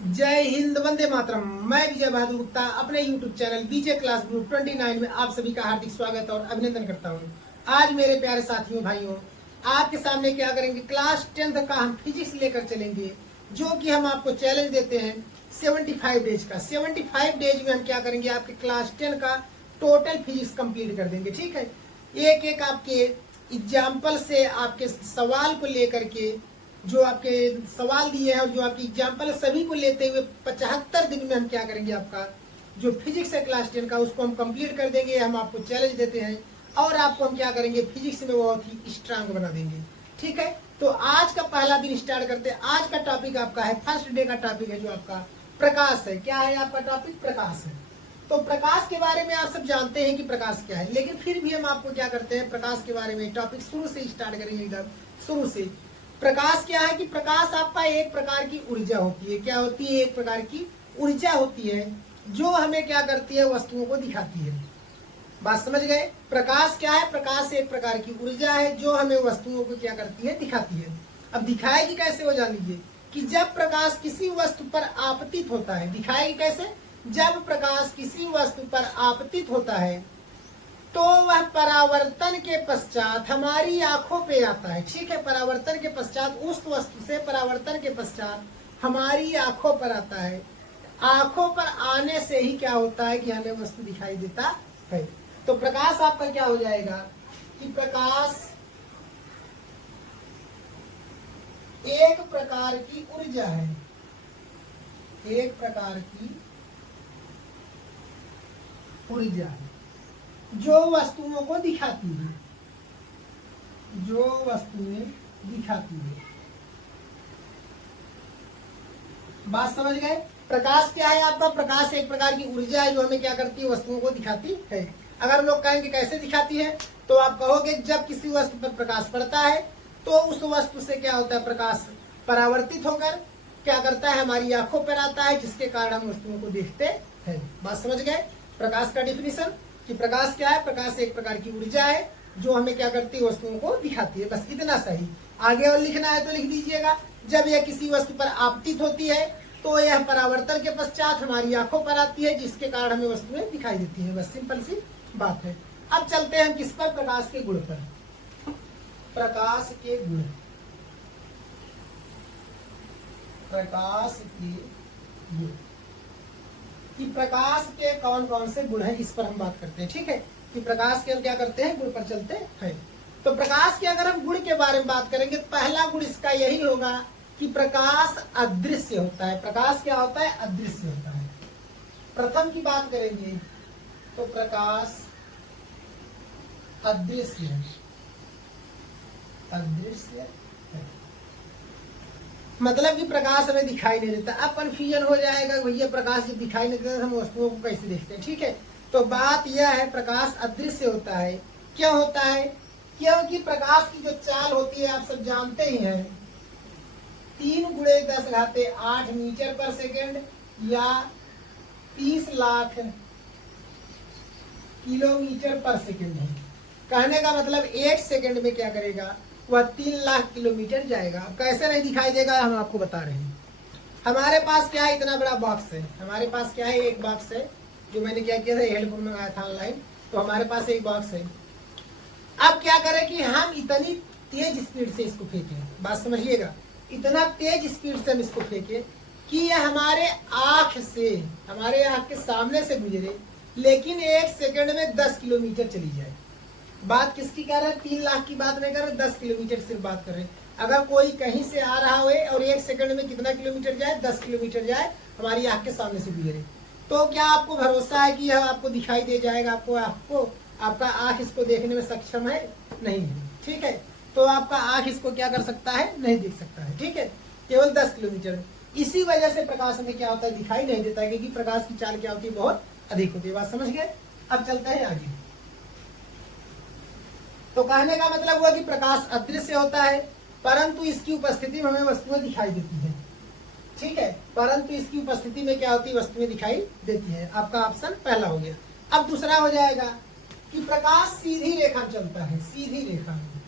जय हिंद, वंदे मातरम। मैं विजय बहादुर गुप्ता अपने YouTube चैनल विजय क्लास ग्रुप 29 में आप सभी का हार्दिक स्वागत और अभिनंदन करता हूं। आज मेरे प्यारे साथियों भाइयों, आपके सामने क्या करेंगे, क्लास 10 का हम फिजिक्स लेकर चलेंगे, जो कि हम आपको चैलेंज देते हैं 75 डेज का। 75 डेज में हम क्या करेंगे, आपके क्लास 10 का टोटल फिजिक्स कंप्लीट कर देंगे। ठीक है, एक एक आपके एग्जाम्पल से आपके सवाल को लेकर के, जो आपके सवाल दिए हैं और जो आपकी एग्जाम्पल सभी को लेते हुए 75 दिन में हम क्या करेंगे, आपका जो फिजिक्स है क्लास 10 का उसको हम कंप्लीट कर देंगे। हम आपको चैलेंज देते हैं और आपको हम क्या करेंगे, फिजिक्स में बहुत ही स्ट्रांग बना देंगे। ठीक है, तो आज का पहला दिन स्टार्ट करते हैं। आज का टॉपिक आपका है, फर्स्ट डे का टॉपिक है जो आपका प्रकाश है। क्या है आपका टॉपिक? प्रकाश है। तो प्रकाश के बारे में आप सब जानते हैं कि प्रकाश क्या है, लेकिन फिर भी हम आपको क्या करते हैं, प्रकाश के बारे में टॉपिक शुरू से स्टार्ट करेंगे, एकदम शुरू से। प्रकाश क्या है कि प्रकाश आपका एक प्रकार की ऊर्जा होती है। क्या होती है? एक प्रकार की ऊर्जा होती है जो हमें क्या करती है, वस्तुओं को दिखाती है। बात समझ गए? प्रकाश क्या है? प्रकाश एक प्रकार की ऊर्जा है जो हमें वस्तुओं को क्या करती है, दिखाती है। अब दिखाएगी कैसे, हो जान लीजिए कि जब प्रकाश किसी वस्तु पर आपतित होता है। दिखाएगी कैसे? जब प्रकाश किसी वस्तु पर आपतित होता है तो वह परावर्तन के पश्चात हमारी आंखों पे आता है। ठीक है, परावर्तन के पश्चात, उस वस्तु से परावर्तन के पश्चात हमारी आंखों पर आता है। आंखों पर आने से ही क्या होता है कि हमें वस्तु दिखाई देता है। तो प्रकाश आपका क्या हो जाएगा कि प्रकाश एक प्रकार की ऊर्जा है, एक प्रकार की ऊर्जा है जो वस्तुओं को दिखाती है, जो वस्तुएं दिखाती है। बात समझ गए? प्रकाश क्या है आपका? प्रकाश एक प्रकार की ऊर्जा है जो हमें क्या करती है, वस्तुओं को दिखाती है। अगर लोग कहेंगे कैसे दिखाती है, तो आप कहोगे जब किसी वस्तु पर प्रकाश पड़ता है तो उस वस्तु से क्या होता है, प्रकाश परावर्तित होकर क्या करता है, हमारी आंखों पर आता है, जिसके कारण हम वस्तुओं को देखते हैं। बात समझ गए? प्रकाश का डिफिनीशन कि प्रकाश क्या है? प्रकाश एक प्रकार की ऊर्जा है जो हमें क्या करती है, वस्तुओं को दिखाती है। बस इतना सही। आगे और लिखना है तो लिख दीजिएगा। जब यह किसी वस्तु पर आपतित होती है तो यह परावर्तन के पश्चात हमारी आंखों पर आती है, जिसके कारण हमें वस्तुएं दिखाई देती हैं। बस सिंपल सी बात है। अब चलते हैं हम किस पर, प्रकाश के गुण पर। प्रकाश के गुण, प्रकाश के गुण कि प्रकाश के कौन कौन से गुण हैं, इस पर हम बात करते हैं। ठीक है, कि प्रकाश के हम क्या करते हैं, गुण पर चलते हैं। तो प्रकाश के अगर हम गुण के बारे में बात करेंगे तो पहला गुण इसका यही होगा कि प्रकाश अदृश्य होता है। प्रकाश क्या होता है? अदृश्य होता है। प्रथम की बात करेंगे तो प्रकाश अदृश्य है, अदृश्य है। मतलब कि प्रकाश हमें दिखाई नहीं देता। अब कन्फ्यूजन हो जाएगा, भैया प्रकाश जब दिखाई नहीं देता हम वस्तुओं को कैसे देखते हैं। ठीक है, तो बात यह है, प्रकाश अदृश्य होता है। क्यों होता है? क्योंकि प्रकाश की जो चाल होती है आप सब जानते ही हैं, 3 × 10⁸ मीटर पर सेकेंड या 30 लाख किलोमीटर पर सेकेंड है। कहने का मतलब 1 सेकेंड में क्या करेगा, वह 3 लाख किलोमीटर जाएगा। अब कैसे नहीं दिखाई देगा, हम आपको बता रहे हैं। हमारे पास क्या है, इतना बड़ा बॉक्स है। हमारे पास क्या है, एक बॉक्स है जो मैंने क्या किया था, हेडफोन मंगाया था ऑनलाइन। तो हमारे पास एक बॉक्स है। अब क्या करें कि हम इतनी तेज स्पीड से इसको फेंकें। बात समझिएगा, इतना तेज स्पीड से हम इसको फेंके कि यह हमारे आंख से, हमारे आंख के सामने से गुजरे, लेकिन 1 सेकेंड में 10 किलोमीटर चली जाए। बात किसकी कर रहे हैं? 3 लाख की बात नहीं कर रहे, 10 किलोमीटर सिर्फ बात कर रहे हैं। अगर कोई कहीं से आ रहा हो और 1 सेकंड में कितना किलोमीटर जाए, 10 किलोमीटर जाए, हमारी आंख के सामने से गुजरे, तो क्या आपको भरोसा है कि यह आपको दिखाई दे जाएगा? आपको आपका आंख इसको देखने में सक्षम है? नहीं है। ठीक है, तो आपका आंख इसको क्या कर सकता है, नहीं देख सकता है। ठीक है, केवल 10 किलोमीटर। इसी वजह से प्रकाश में क्या होता है, दिखाई नहीं देता है, क्योंकि प्रकाश की चाल क्या होती है, बहुत अधिक होती है। बात समझ गए? अब चलते हैं आगे। तो कहने का मतलब हुआ कि प्रकाश अदृश्य होता है, परंतु इसकी उपस्थिति में हमें वस्तुएं दिखाई देती हैं। ठीक है, परंतु इसकी उपस्थिति में क्या होती है, वस्तुएं दिखाई देती हैं। आपका ऑप्शन पहला हो गया। अब दूसरा हो जाएगा कि प्रकाश सीधी रेखा में चलता है। सीधी रेखा में,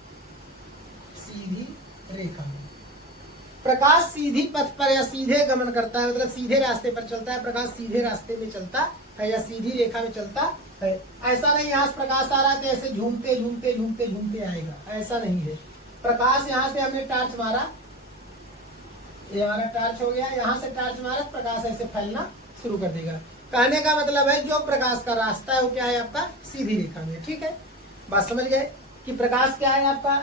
सीधी रेखा में। प्रकाश सीधी पथ पर या सीधे गमन करता है, मतलब सीधे रास्ते पर चलता है। प्रकाश सीधे रास्ते में चलता है या सीधी रेखा में चलता है। ऐसा नहीं यहाँ से प्रकाश आ रहा है तो ऐसे झूमते झूमते झूमते झूमते आएगा, ऐसा नहीं है। प्रकाश यहाँ से हमने टॉर्च मारा, ये हमारा टॉर्च हो गया, यहाँ से टॉर्च मारा तो प्रकाश ऐसे फैलना शुरू कर देगा। कहने का मतलब है जो प्रकाश का रास्ता है वो क्या है आपका, सीधी रेखा में। ठीक है, बात समझ गए कि प्रकाश क्या है आपका,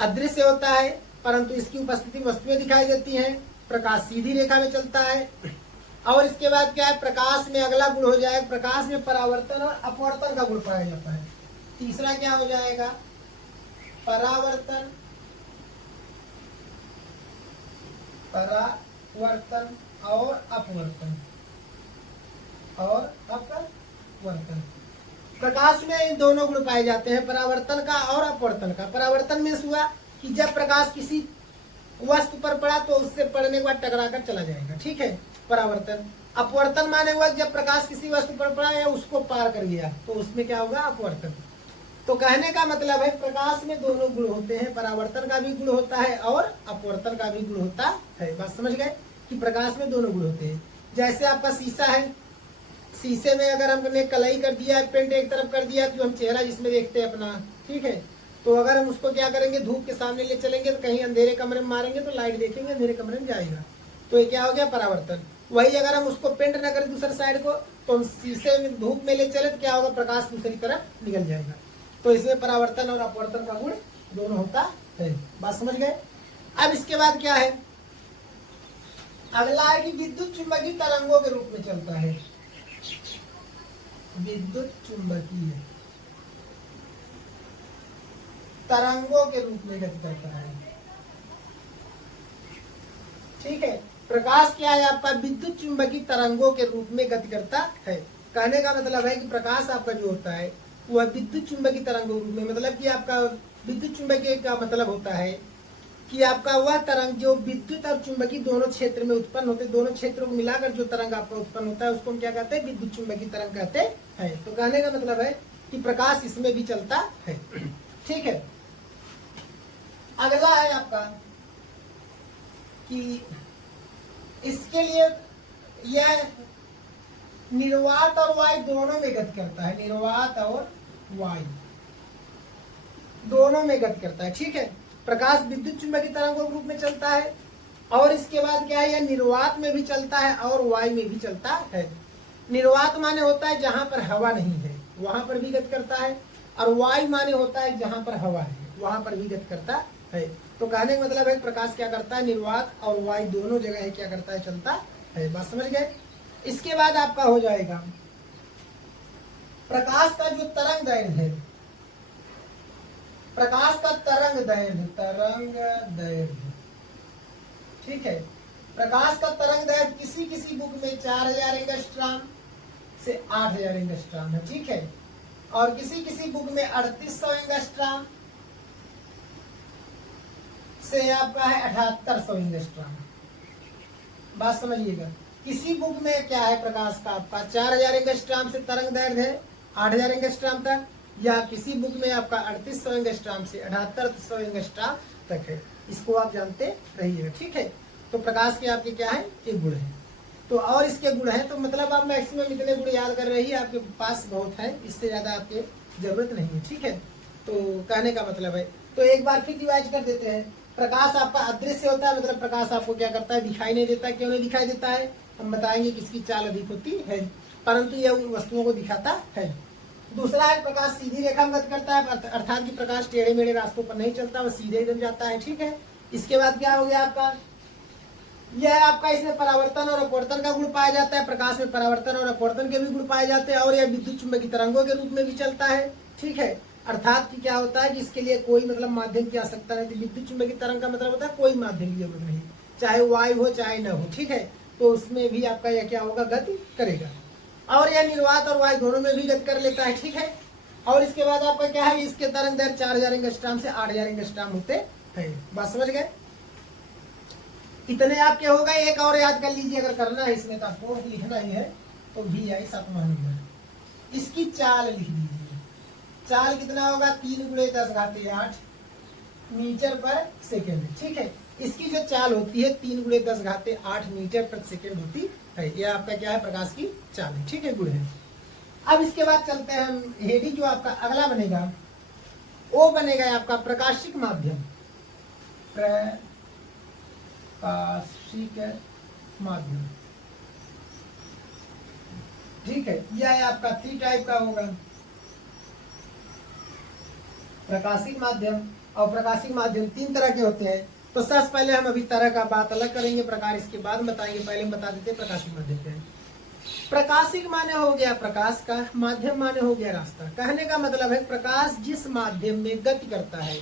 अदृश्य होता है परंतु इसकी उपस्थिति वस्तुएं दिखाई देती हैं। प्रकाश सीधी रेखा में चलता है। और इसके बाद क्या है, प्रकाश में अगला गुण हो जाएगा, प्रकाश में परावर्तन और अपवर्तन का गुण पाया जाता है। तीसरा क्या हो जाएगा, परावर्तन और अपवर्तन प्रकाश में इन दोनों गुण पाए जाते हैं, परावर्तन का और अपवर्तन का। परावर्तन में हुआ कि जब प्रकाश किसी वस्तु पर पड़ा तो उससे पड़ने के बाद टकरा कर चला जाएगा। ठीक है, परावर्तन। अपवर्तन माने हुआ जब प्रकाश किसी वस्तु पर पड़ा या उसको पार कर गया तो उसमें क्या होगा, अपवर्तन। तो कहने का मतलब है प्रकाश में दोनों गुण होते हैं, परावर्तन का भी गुण होता है और अपवर्तन का भी गुण होता है। बात समझ गए कि प्रकाश में दोनों गुण होते हैं। जैसे आपका शीशा है, शीशे में अगर हमने कलई कर दिया, पेंट एक तरफ कर दिया तो हम चेहरा जिसमें देखते हैं अपना, ठीक है, तो अगर हम उसको क्या करेंगे, धूप के सामने ले चलेंगे तो कहीं अंधेरे कमरे में मारेंगे तो लाइट देखेंगे, अंधेरे कमरे में जाएगा, तो ये क्या हो गया, परावर्तन। वही अगर हम उसको पेंट न करें दूसरे साइड को तो हम शीशे में धूप में ले चले तो क्या होगा, प्रकाश दूसरी तरफ निकल जाएगा। तो इसमें परावर्तन और अपवर्तन का गुण दोनों होता है। बात समझ गए। अब इसके बाद क्या है, अगला है कि विद्युत चुंबकीय तरंगों के रूप में चलता है। विद्युत चुंबकीय तरंगों के रूप में गति करता है। ठीक है, प्रकाश क्या है आपका, विद्युत चुंबकीय तरंगों के रूप में गति करता है। कहने का मतलब है कि प्रकाश आपका जो होता है वह विद्युत चुंबकीय तरंगों रूप में, मतलब कि आपका विद्युत चुंबकीय का मतलब होता है कि आपका वह तरंग जो विद्युत और चुंबकीय दोनों क्षेत्र में उत्पन्न होते, दोनों क्षेत्रों को मिलाकर जो तरंग आपका उत्पन्न होता है उसको हम क्या कहते हैं, विद्युत चुंबकीय तरंग कहते हैं। तो कहने का मतलब है कि प्रकाश इसमें भी चलता है। ठीक है, अगला है आपका कि इसके लिए यह निर्वात और वायु दोनों में गति करता है, निर्वात और वायु दोनों में गति करता है। ठीक है, प्रकाश विद्युत चुंबकीय तरंगों के रूप में चलता है और इसके बाद क्या है, यह निर्वात में भी चलता है और वायु में भी चलता है। निर्वात माने होता है जहां पर हवा नहीं है वहां पर भी गति करता है, और वायु माने होता है जहां पर हवा है वहां पर भी गति करता है। तो कहने का मतलब है प्रकाश क्या करता है, निर्वात और वायु दोनों जगह है क्या करता है, चलता है। बात समझ गए। इसके बाद आपका हो जाएगा प्रकाश का जो तरंग दैर्घ्य है, प्रकाश का तरंग दैर्घ्य। ठीक है, प्रकाश का तरंग दैर्घ्य किसी किसी बुक में 4000 एंगस्ट्रॉम से 8000 एंगस्ट्रॉम है। ठीक है, और किसी किसी बुक में 3800 एंगस्ट्रॉम से आपका है 7800 एंगस्ट्रॉम। बात समझिएगा, किसी बुक में क्या है प्रकाश का आपका 4000 एंगस्ट्रॉम से तरंग दैर्घ्य है 8000 एंगस्ट्रॉम तक, या किसी बुक में आपका 3800 एंगस्ट्रॉम से 7800 एंगस्ट्रॉम तक है। इसको आप जानते रहिएगा। ठीक है, तो प्रकाश के आपके क्या है, ये गुण है। तो और इसके गुण है, तो मतलब आप मैक्सिमम इतने गुण याद कर रही है, आपके पास बहुत है, इससे ज्यादा आपके जरूरत नहीं है। ठीक है, तो कहने का मतलब है, तो एक बार फिर रिवाइज कर देते हैं। प्रकाश आपका अदृश्य होता है, मतलब प्रकाश आपको क्या करता है, दिखाई नहीं देता। क्यों नहीं दिखाई देता है, हम बताएंगे कि इसकी चाल अधिक होती है, परंतु यह उन वस्तुओं को दिखाता है। दूसरा है प्रकाश सीधी रेखा में गति करता है, अर्थात कि प्रकाश टेढ़े मेढ़े रास्तों पर नहीं चलता, वह सीधे एकदम जाता है। ठीक है, इसके बाद क्या हो गया आपका, यह आपका इसमें परावर्तन और अपवर्तन का गुण पाया जाता है। प्रकाश में परावर्तन और अपवर्तन के भी गुण पाए जाते हैं, और यह विद्युत चुंबकीय तरंगों के रूप में भी चलता है। ठीक है, अर्थात कि क्या होता है कि इसके लिए कोई मतलब माध्यम की आवश्यकता नहीं थी। विद्युत चुंबकीय तरंग का मतलब होता है कोई माध्यम की जरूरत नहीं, चाहे वायु हो चाहे न हो। ठीक है, तो उसमें भी आपका यह क्या होगा, गति करेगा। और यह निर्वात और वायु दोनों में भी गति कर लेता है। ठीक है, और इसके बाद आपका क्या है, इसके तरंग दैर्घ्य 4000 एंगस्ट्रॉम से 8000 एंगस्ट्रॉम होते हैं। बात समझ गए। इतने आपके हो गए। एक और याद कर लीजिए, अगर करना है इसमें तो आपको लिखना ही है, तो भी आई 7वां नंबर, इसकी चाल लिख दीजिए। चाल कितना होगा, 3 × 10⁻8 मीटर पर सेकेंड। ठीक है, इसकी जो चाल होती है 3×10⁸ मीटर प्रति सेकेंड होती है। यह आपका क्या है, प्रकाश की चाल है। ठीक है, गुण है। अब इसके बाद चलते हैं हम, हेडिंग जो आपका अगला बनेगा वो बनेगा आपका प्रकाशिक माध्यम। प्रकाशिक माध्यम, ठीक है। यह आपका 3 टाइप का होगा, प्रकाशिक माध्यम। और प्रकाशिक माध्यम 3 तरह के होते हैं। तो सबसे पहले हम अभी तरह का बात अलग करेंगे, प्रकार इसके बाद में बताएंगे। पहले हम बता देते हैं प्रकाशिक माध्यम क्या है। प्रकाशिक माने हो गया प्रकाश का, माध्यम माने हो गया रास्ता। कहने का मतलब है प्रकाश जिस माध्यम में गति करता है,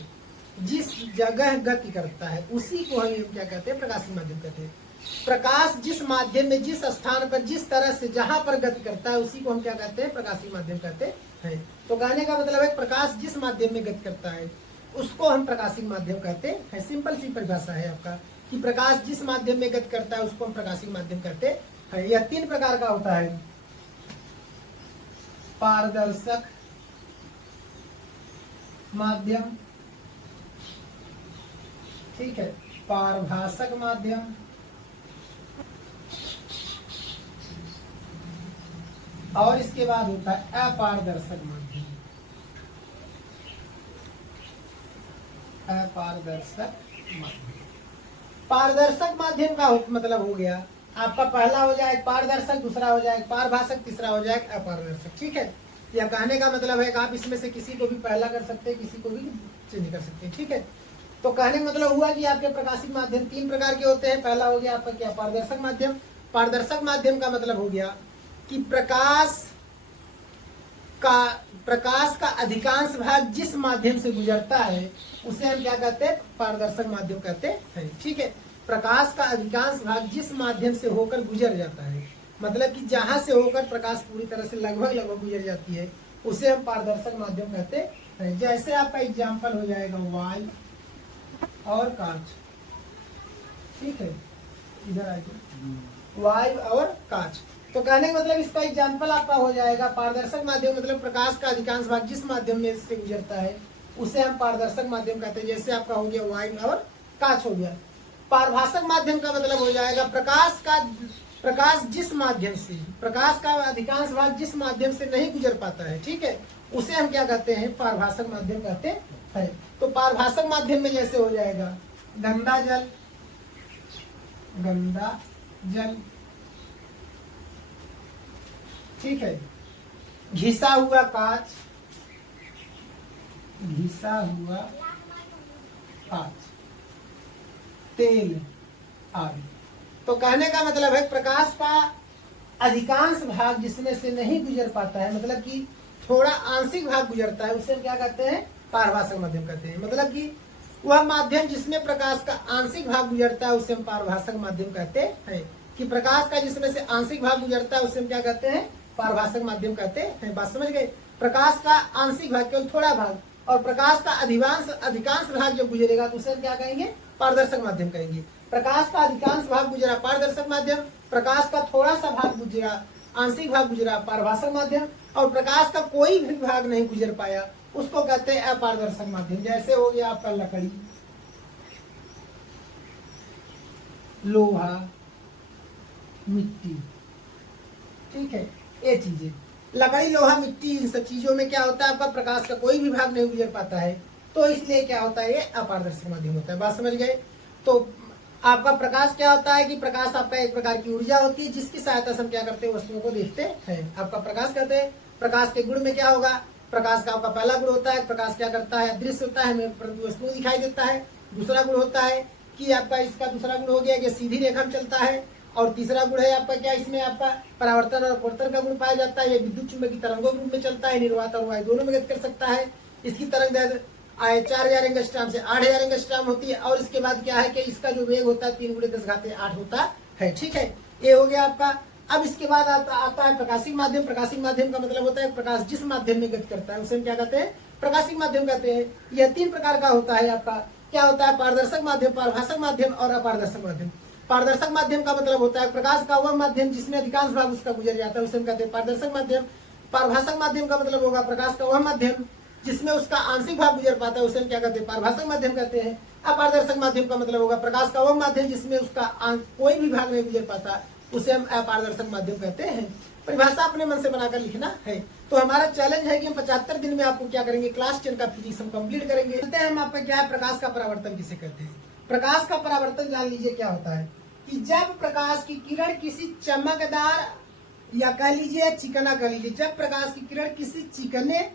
जिस जगह गति करता है, उसी को हम क्या कहते हैं, प्रकाशिक माध्यम कहते हैं। प्रकाश जिस माध्यम में, जिस स्थान पर, जिस तरह से, जहां पर गति करता है, उसी को हम क्या कहते हैं, प्रकाशिक माध्यम कहते हैं। तो कहने का मतलब है प्रकाश जिस माध्यम में गति करता है उसको हम प्रकाशिक माध्यम कहते हैं। सिंपल सी परिभाषा है आपका कि प्रकाश जिस माध्यम में गति करता है उसको हम प्रकाशिक माध्यम कहते हैं। यह 3 प्रकार का होता है, पारदर्शक माध्यम, ठीक है, पारभाषक माध्यम और इसके बाद होता है अपारदर्शक माध्यम। अपारदर्शक माध्यम, पारदर्शक माध्यम का मतलब हो गया आपका, पहला हो जाए पारदर्शक, दूसरा हो जाए पारभाषक, तीसरा हो जाए अपारदर्शक। ठीक है, यह कहने का मतलब है कि आप इसमें से किसी को भी पहला कर सकते हैं, किसी को भी चेंज कर सकते हैं। ठीक है, तो कहने का मतलब हुआ कि आपके प्रकाशिक माध्यम 3 प्रकार के होते हैं। पहला हो गया आपका क्या, पारदर्शक माध्यम। पारदर्शक माध्यम का मतलब हो गया कि प्रकाश का अधिकांश भाग जिस माध्यम से गुजरता है उसे हम क्या कहते हैं, पारदर्शक माध्यम कहते हैं। ठीक है, प्रकाश का अधिकांश भाग जिस माध्यम से होकर गुजर जाता है, मतलब कि जहां से होकर प्रकाश पूरी तरह से लगभग गुजर जाती है, उसे हम पारदर्शक माध्यम कहते हैं। जैसे आपका एग्जाम्पल हो जाएगा वायु और कांच। ठीक है, इधर आइए, वायु और कांच। तो कहने का मतलब इसका एग्जाम्पल आपका हो जाएगा पारदर्शक माध्यम, मतलब प्रकाश का अधिकांश भाग जिस माध्यम में से गुजरता है उसे हम पारदर्शक माध्यम कहते हैं। जैसे आपका हो गया वायु और कांच हो गया। पारभाषक माध्यम का मतलब हो जाएगा प्रकाश जिस माध्यम से, प्रकाश का अधिकांश भाग जिस माध्यम से नहीं गुजर पाता है, ठीक है, उसे हम क्या कहते हैं, पारभाषक माध्यम कहते हैं। तो पारभाषक माध्यम में जैसे हो जाएगा गंदा जल, ठीक है, घिसा हुआ कांच, तेल आदि। तो कहने का मतलब है प्रकाश का अधिकांश भाग जिसमें से नहीं गुजर पाता है, मतलब कि थोड़ा आंशिक भाग गुजरता है, उसे हम क्या कहते हैं, पारभाषक माध्यम कहते हैं। मतलब कि वह माध्यम जिसमें प्रकाश का आंशिक भाग गुजरता है उसे हम पारभाषक माध्यम कहते हैं। कि प्रकाश का जिसमें से आंशिक भाग गुजरता है उसे हम क्या कहते हैं, पारभाषक माध्यम कहते हैं। बात समझ गए। प्रकाश का आंशिक भाग केवल थोड़ा भाग, और प्रकाश का अधिकांश भाग जब गुजरेगा तो उसे हम क्या कहेंगे, पारदर्शक माध्यम कहेंगे। प्रकाश का अधिकांश भाग गुजरा, पारदर्शक माध्यम। प्रकाश का थोड़ा सा भाग गुजरा, आंशिक भाग गुजरा, पारभाषक माध्यम। और प्रकाश का कोई भी भाग नहीं गुजर पाया, उसको कहते हैं अपारदर्शक माध्यम। जैसे हो गया आपका लकड़ी, लोहा, मिट्टी, ठीक है, ये चीजें, लकड़ी, लोहा, मिट्टी, इन सब चीजों में क्या होता है, आपका प्रकाश का कोई भी भाग नहीं गुजर पाता है, तो इसलिए क्या होता है, ये अपारदर्शक माध्यम होता है। बात समझ गए। तो आपका प्रकाश क्या होता है कि प्रकाश आपका एक प्रकार की ऊर्जा होती है जिसकी सहायता से हम क्या करते हैं, वस्तुओं को देखते हैं। आपका प्रकाश कहते हैं। प्रकाश के गुण में क्या होगा, प्रकाश का आपका पहला गुण होता है, प्रकाश क्या करता है, अदृश्य होता है, हमें वस्तु दिखाई देता है। दूसरा गुण होता है कि आपका, इसका दूसरा गुण हो गया कि सीधी रेखा में चलता है। और तीसरा गुण है आपका क्या, इसमें आपका परावर्तन और अपवर्तन का गुण पाया जाता है। ये विद्युत चुंबकीय तरंगों के रूप में चलता है, निर्वात और वायु दोनों में गति कर सकता है। इसकी तरंग दैर्घ्य 4000 एंगस्ट्रॉम से 8000 एंगस्ट्रॉम होती है। और इसके बाद क्या है कि इसका जो वेग होता है 3×10⁸ होता है। ठीक है, ये हो गया आपका। अब इसके बाद आता है प्रकाशिक माध्यम। प्रकाशिक माध्यम का मतलब होता है प्रकाश जिस माध्यम में गति करता है उसे हम क्या कहते हैं, प्रकाशिक माध्यम कहते हैं। यह 3 प्रकार का होता है आपका। क्या होता है, पारदर्शक माध्यम, पारभाषक माध्यम और अपारदर्शक माध्यम। पारदर्शक माध्यम का मतलब होता है प्रकाश का वह माध्यम जिसमें अधिकांश भाग उसका गुजर जाता है, उसे हम कहते हैं पारदर्शक माध्यम। पारभाषक माध्यम का मतलब होगा प्रकाश का वह माध्यम जिसमें उसका आंशिक भाग गुजर पाता है, उसे हम क्या कहते हैं, पारभाषक माध्यम कहते हैं। अपारदर्शक माध्यम का मतलब होगा प्रकाश का वह माध्यम जिसमें उसका कोई भी भाग नहीं गुजर पाता, उसे हम अपारदर्शक माध्यम कहते हैं। परिभाषा अपने मन से बनाकर लिखना है। तो हमारा चैलेंज है कि हम 75 दिन में आपको क्या करेंगे, क्लास 10 का फिजिक्स हम कंप्लीट करेंगे। हम आपका क्या है, प्रकाश का परावर्तन किसे कहते हैं। प्रकाश का परावर्तन जान लीजिए क्या होता है कि जब प्रकाश की किरण किसी चमकदार या कह लीजिए चिकना कह लीजिए, जब प्रकाश की किरण किसी चिकने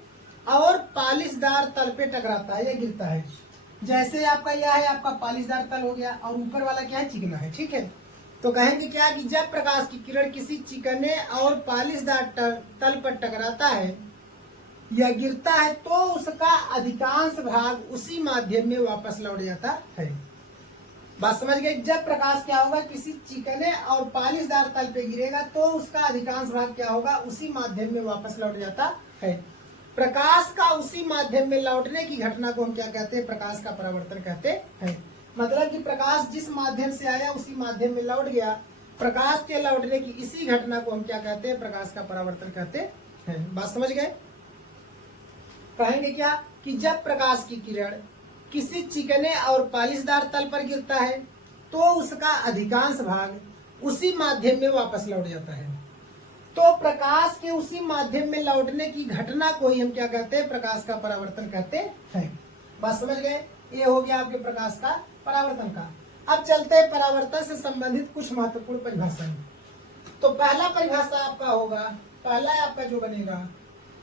और पालिशदार तल पे टकराता है या गिरता है। जैसे आपका यह है, आपका पालिशदार तल हो गया और ऊपर वाला क्या है, चिकना है, ठीक है। तो कहेंगे क्या कि जब प्रकाश की किरण किसी चिकने और पालिशदार तल पर टकराता है या गिरता है तो उसका अधिकांश भाग उसी माध्यम में वापस लौट जाता है। बात समझ गए। जब प्रकाश क्या होगा, किसी चिकने और पालिशदार तल पे गिरेगा तो उसका अधिकांश भाग क्या होगा, उसी माध्यम में वापस लौट जाता है। प्रकाश का उसी माध्यम में लौटने की घटना को हम क्या कहते हैं, प्रकाश का परावर्तन कहते हैं। मतलब कि प्रकाश जिस माध्यम से आया उसी माध्यम में लौट गया, प्रकाश के लौटने की इसी घटना को हम क्या कहते हैं, प्रकाश का परावर्तन कहते हैं। बात समझ गए। कहेंगे क्या कि जब प्रकाश की किरण किसी चिकने और पालिशदार तल पर गिरता है तो उसका अधिकांश भाग उसी माध्यम में वापस लौट जाता है। तो प्रकाश के उसी माध्यम में लौटने की घटना को ही हम क्या कहते हैं, प्रकाश का परावर्तन कहते हैं। बात समझ गए। ये हो गया आपके प्रकाश का परावर्तन का। अब चलते हैं परावर्तन से संबंधित कुछ महत्वपूर्ण परिभाषाएं। तो पहला परिभाषा आपका होगा, पहला आपका जो बनेगा,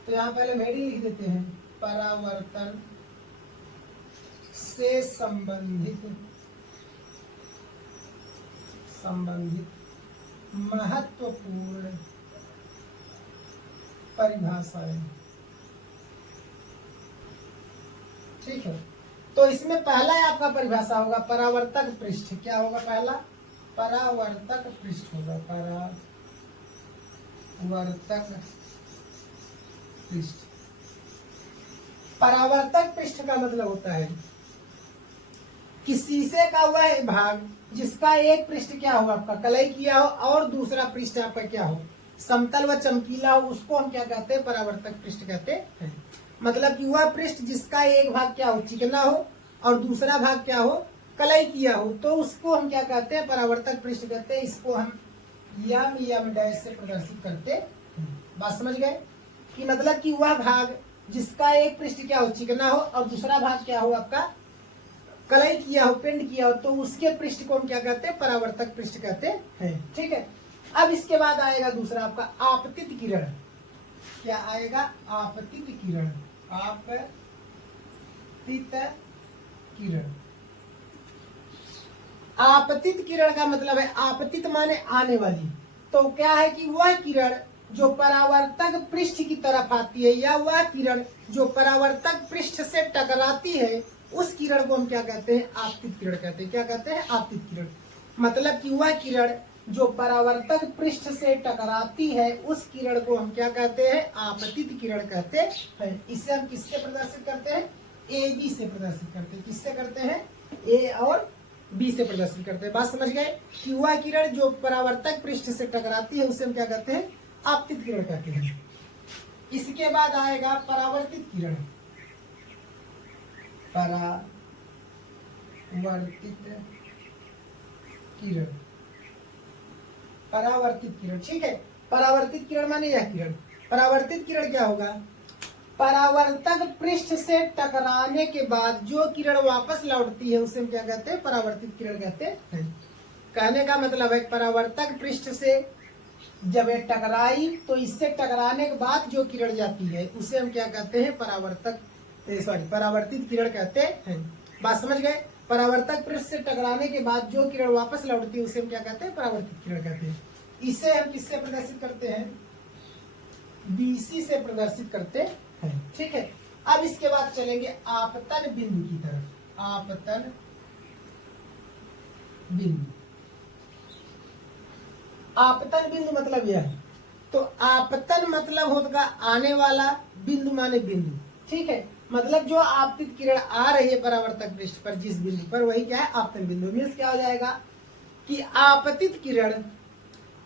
तो यहाँ पहले हेडिंग लिख देते हैं, परावर्तन से संबंधित महत्वपूर्ण परिभाषाएं। ठीक है। तो इसमें पहला आपका परिभाषा होगा परावर्तक पृष्ठ। क्या होगा पहला, परावर्तक पृष्ठ होगा, परावर्तक पृष्ठ। परावर्तक पृष्ठ का मतलब होता है कि शीशे का वह भाग जिसका एक पृष्ठ क्या हो, आपका कलई किया हो और दूसरा पृष्ठ आपका क्या हो, समतल व चमकीला हो, उसको हम क्या कहते हैं, परावर्तक पृष्ठ कहते हैं। मतलब कि वह पृष्ठ जिसका एक भाग क्या हो, चिकना हो और दूसरा भाग क्या हो, कलई किया हो, तो उसको हम क्या कहते हैं, परावर्तक पृष्ठ कहते हैं। इसको हम यम डैश से प्रदर्शित करते हैं। बात समझ गए कि मतलब कि वह भाग जिसका एक पृष्ठ क्या हो, चिकना हो और दूसरा भाग क्या हो, आपका कलई किया हो, पेंट किया हो, तो उसके पृष्ठ को हम क्या कहते हैं, परावर्तक पृष्ठ कहते हैं। ठीक है। अब इसके बाद आएगा दूसरा आपका आपतित किरण। क्या आएगा, आपतित किरण। आपतित किरण। आपतित किरण का मतलब है, आपतित माने आने वाली। तो क्या है कि वह किरण जो परावर्तक पृष्ठ की तरफ आती है या वह किरण जो परावर्तक पृष्ठ से टकराती है, उस किरण को हम क्या कहते हैं, आपतित किरण कहते हैं। क्या कहते हैं, आपतित किरण। मतलब कि वह किरण जो परावर्तक पृष्ठ से टकराती है उस किरण को हम क्या कहते हैं, आपतित किरण कहते हैं। इसे हम किससे प्रदर्शित करते हैं, ए बी से प्रदर्शित करते हैं। किससे करते हैं, ए और बी से प्रदर्शित करते हैं। बात समझ गए कि वह किरण जो परावर्तक पृष्ठ से टकराती है उसे हम क्या कहते हैं, आपतित किरण कहते हैं। इसके बाद आएगा परावर्तित किरण। परावर्तित किरण। परावर्तित किरण, ठीक है। परावर्तित किरण माने यह किरण। परावर्तित किरण क्या होगा, परावर्तक पृष्ठ से टकराने के बाद जो किरण वापस लौटती है उसे हम क्या कहते हैं, परावर्तित किरण कहते हैं। कहने का मतलब है परावर्तक पृष्ठ से जब ये टकराई तो इससे टकराने के बाद जो किरण जाती है उसे हम क्या कहते हैं, परावर्तित किरण कहते हैं। बात समझ गए। परावर्तक पृष्ठ से टकराने के बाद जो किरण वापस लौटती है उसे हम क्या कहते हैं, परावर्तित किरण कहते हैं। इसे हम किससे प्रदर्शित करते हैं, बीसी से प्रदर्शित करते हैं। ठीक है। अब इसके बाद चलेंगे आपतन बिंदु की तरफ। आपतन बिंदु। आपतन बिंदु मतलब यह है, तो आपतन मतलब होगा आने वाला, बिंदु माने बिंदु। ठीक है। मतलब जो आपतित किरण आ रही है परावर्तक पृष्ठ पर जिस बिंदु पर, वही क्या है, आपतन बिंदु। मीन्स क्या हो जाएगा कि आपतित किरण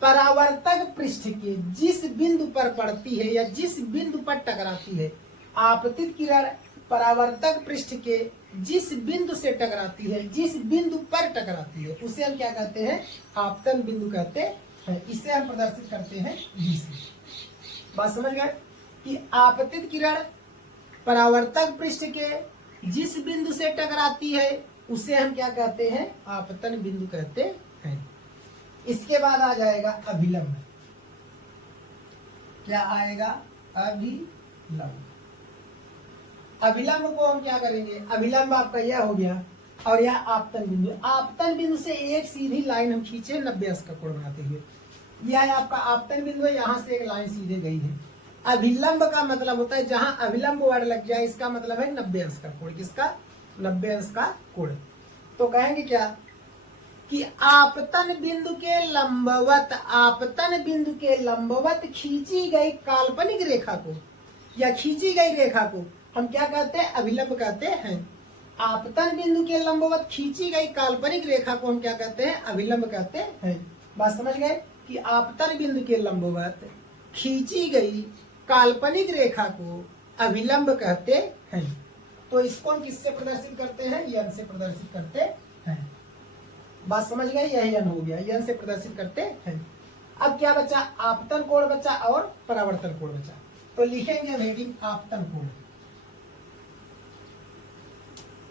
परावर्तक पृष्ठ के जिस बिंदु पर पड़ती है या जिस बिंदु पर टकराती है, आपतित किरण परावर्तक पृष्ठ के जिस बिंदु से टकराती है, जिस बिंदु पर टकराती है, उसे हम क्या कहते हैं, आपतन बिंदु कहते हैं। इसे हम प्रदर्शित करते हैं बी से। बात समझ गए कि आपतित किरण परावर्तक पृष्ठ के जिस बिंदु से टकराती है उसे हम क्या कहते हैं, आपतन बिंदु कहते हैं। इसके बाद आ जाएगा अभिलंब। क्या आएगा, अभिलंब। अभिलंब को हम क्या करेंगे, अभिलंब आपका यह हो गया और यह आपतन बिंदु। आपतन बिंदु से एक सीधी लाइन हम खींचे 90 अंश का कोण बनाते हुए, यह आपका आपतन बिंदु है, यहां से एक लाइन सीधे गई है। अभिलंब का मतलब होता है जहां अभिलंब वर्ड लग जाए, इसका मतलब है 90 अंश का कोण। किसका, 90 अंश का कोण। तो कहेंगे क्या कि आपतन बिंदु के लंबवत, आपतन बिंदु के लंबवत खींची गई काल्पनिक रेखा को या खींची गई रेखा को हम क्या कहते हैं, अभिलंब कहते हैं। आपतन बिंदु के लंबवत खींची गई काल्पनिक रेखा को हम क्या कहते हैं, अभिलंब कहते हैं। बात समझ गए कि आपतन बिंदु के लंबवत खींची गई काल्पनिक रेखा को अभिलंब कहते हैं। तो इसको हम किससे प्रदर्शित करते हैं, यन से प्रदर्शित करते हैं। बात समझ गए, यह यन हो गया, यन से प्रदर्शित करते हैं। अब क्या बचा, आपतन कोण बचा और परावर्तन कोण बचा। तो लिखेंगे हम हेडिंग आपतन कोण,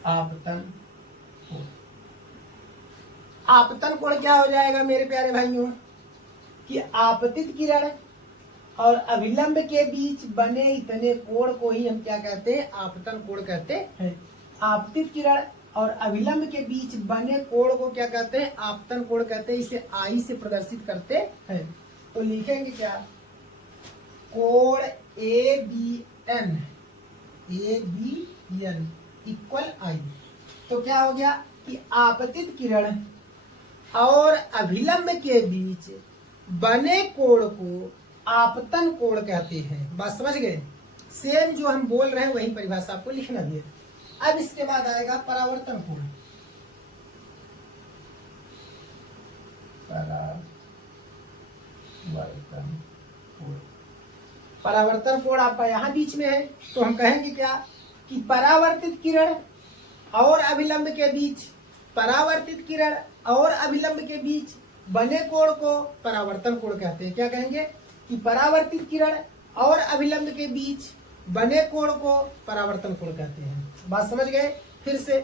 आपतन कोण। आपतन कोण क्या हो जाएगा मेरे प्यारे भाइयों कि आपतित किरण और अभिलंब के बीच बने इतने कोण को ही हम क्या कहते हैं, आपतन कोण कहते हैं। आपतित किरण और अभिलंब के बीच बने कोण को क्या कहते हैं, आपतन कोण कहते हैं। इसे आई से प्रदर्शित करते हैं। तो लिखेंगे क्या, कोण ए बी एन इक्वल आई। तो क्या हो गया कि आपतित किरण और अभिलंब के बीच बने कोण को आपतन कोण कहते हैं। बात समझ गए, सेम जो हम बोल रहे हैं वही परिभाषा आपको लिखना भी है। अब इसके बाद आएगा परावर्तन कोण। परावर्तन कोण आपका यहां बीच में है। तो हम कहेंगे क्या कि परावर्तित किरण और अभिलंब के बीच, परावर्तित किरण और अभिलंब के बीच बने कोण को परावर्तन कोण कहते हैं। क्या कहेंगे कि परावर्तित किरण और अभिलंब के बीच बने कोण को परावर्तन कोण कहते हैं। बात समझ गए, फिर से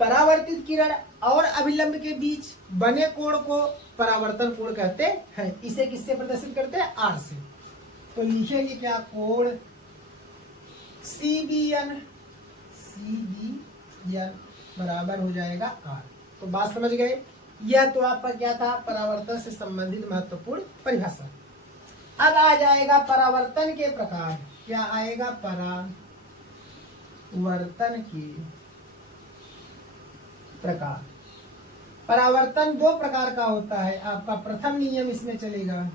परावर्तित किरण और अभिलंब के बीच बने कोण को परावर्तन कोण कहते हैं। इसे किससे प्रदर्शित करते हैं, आर से। तो लिखेंगे क्या, कोण CBN बराबर हो जाएगा आर। तो बात समझ गए, यह तो आपका क्या था, परावर्तन से संबंधित महत्वपूर्ण परिभाषा। अब आ जाएगा परावर्तन के प्रकार। क्या आएगा, परावर्तन के प्रकार। परावर्तन दो प्रकार का होता है आपका। प्रथम नियम इसमें चलेगा,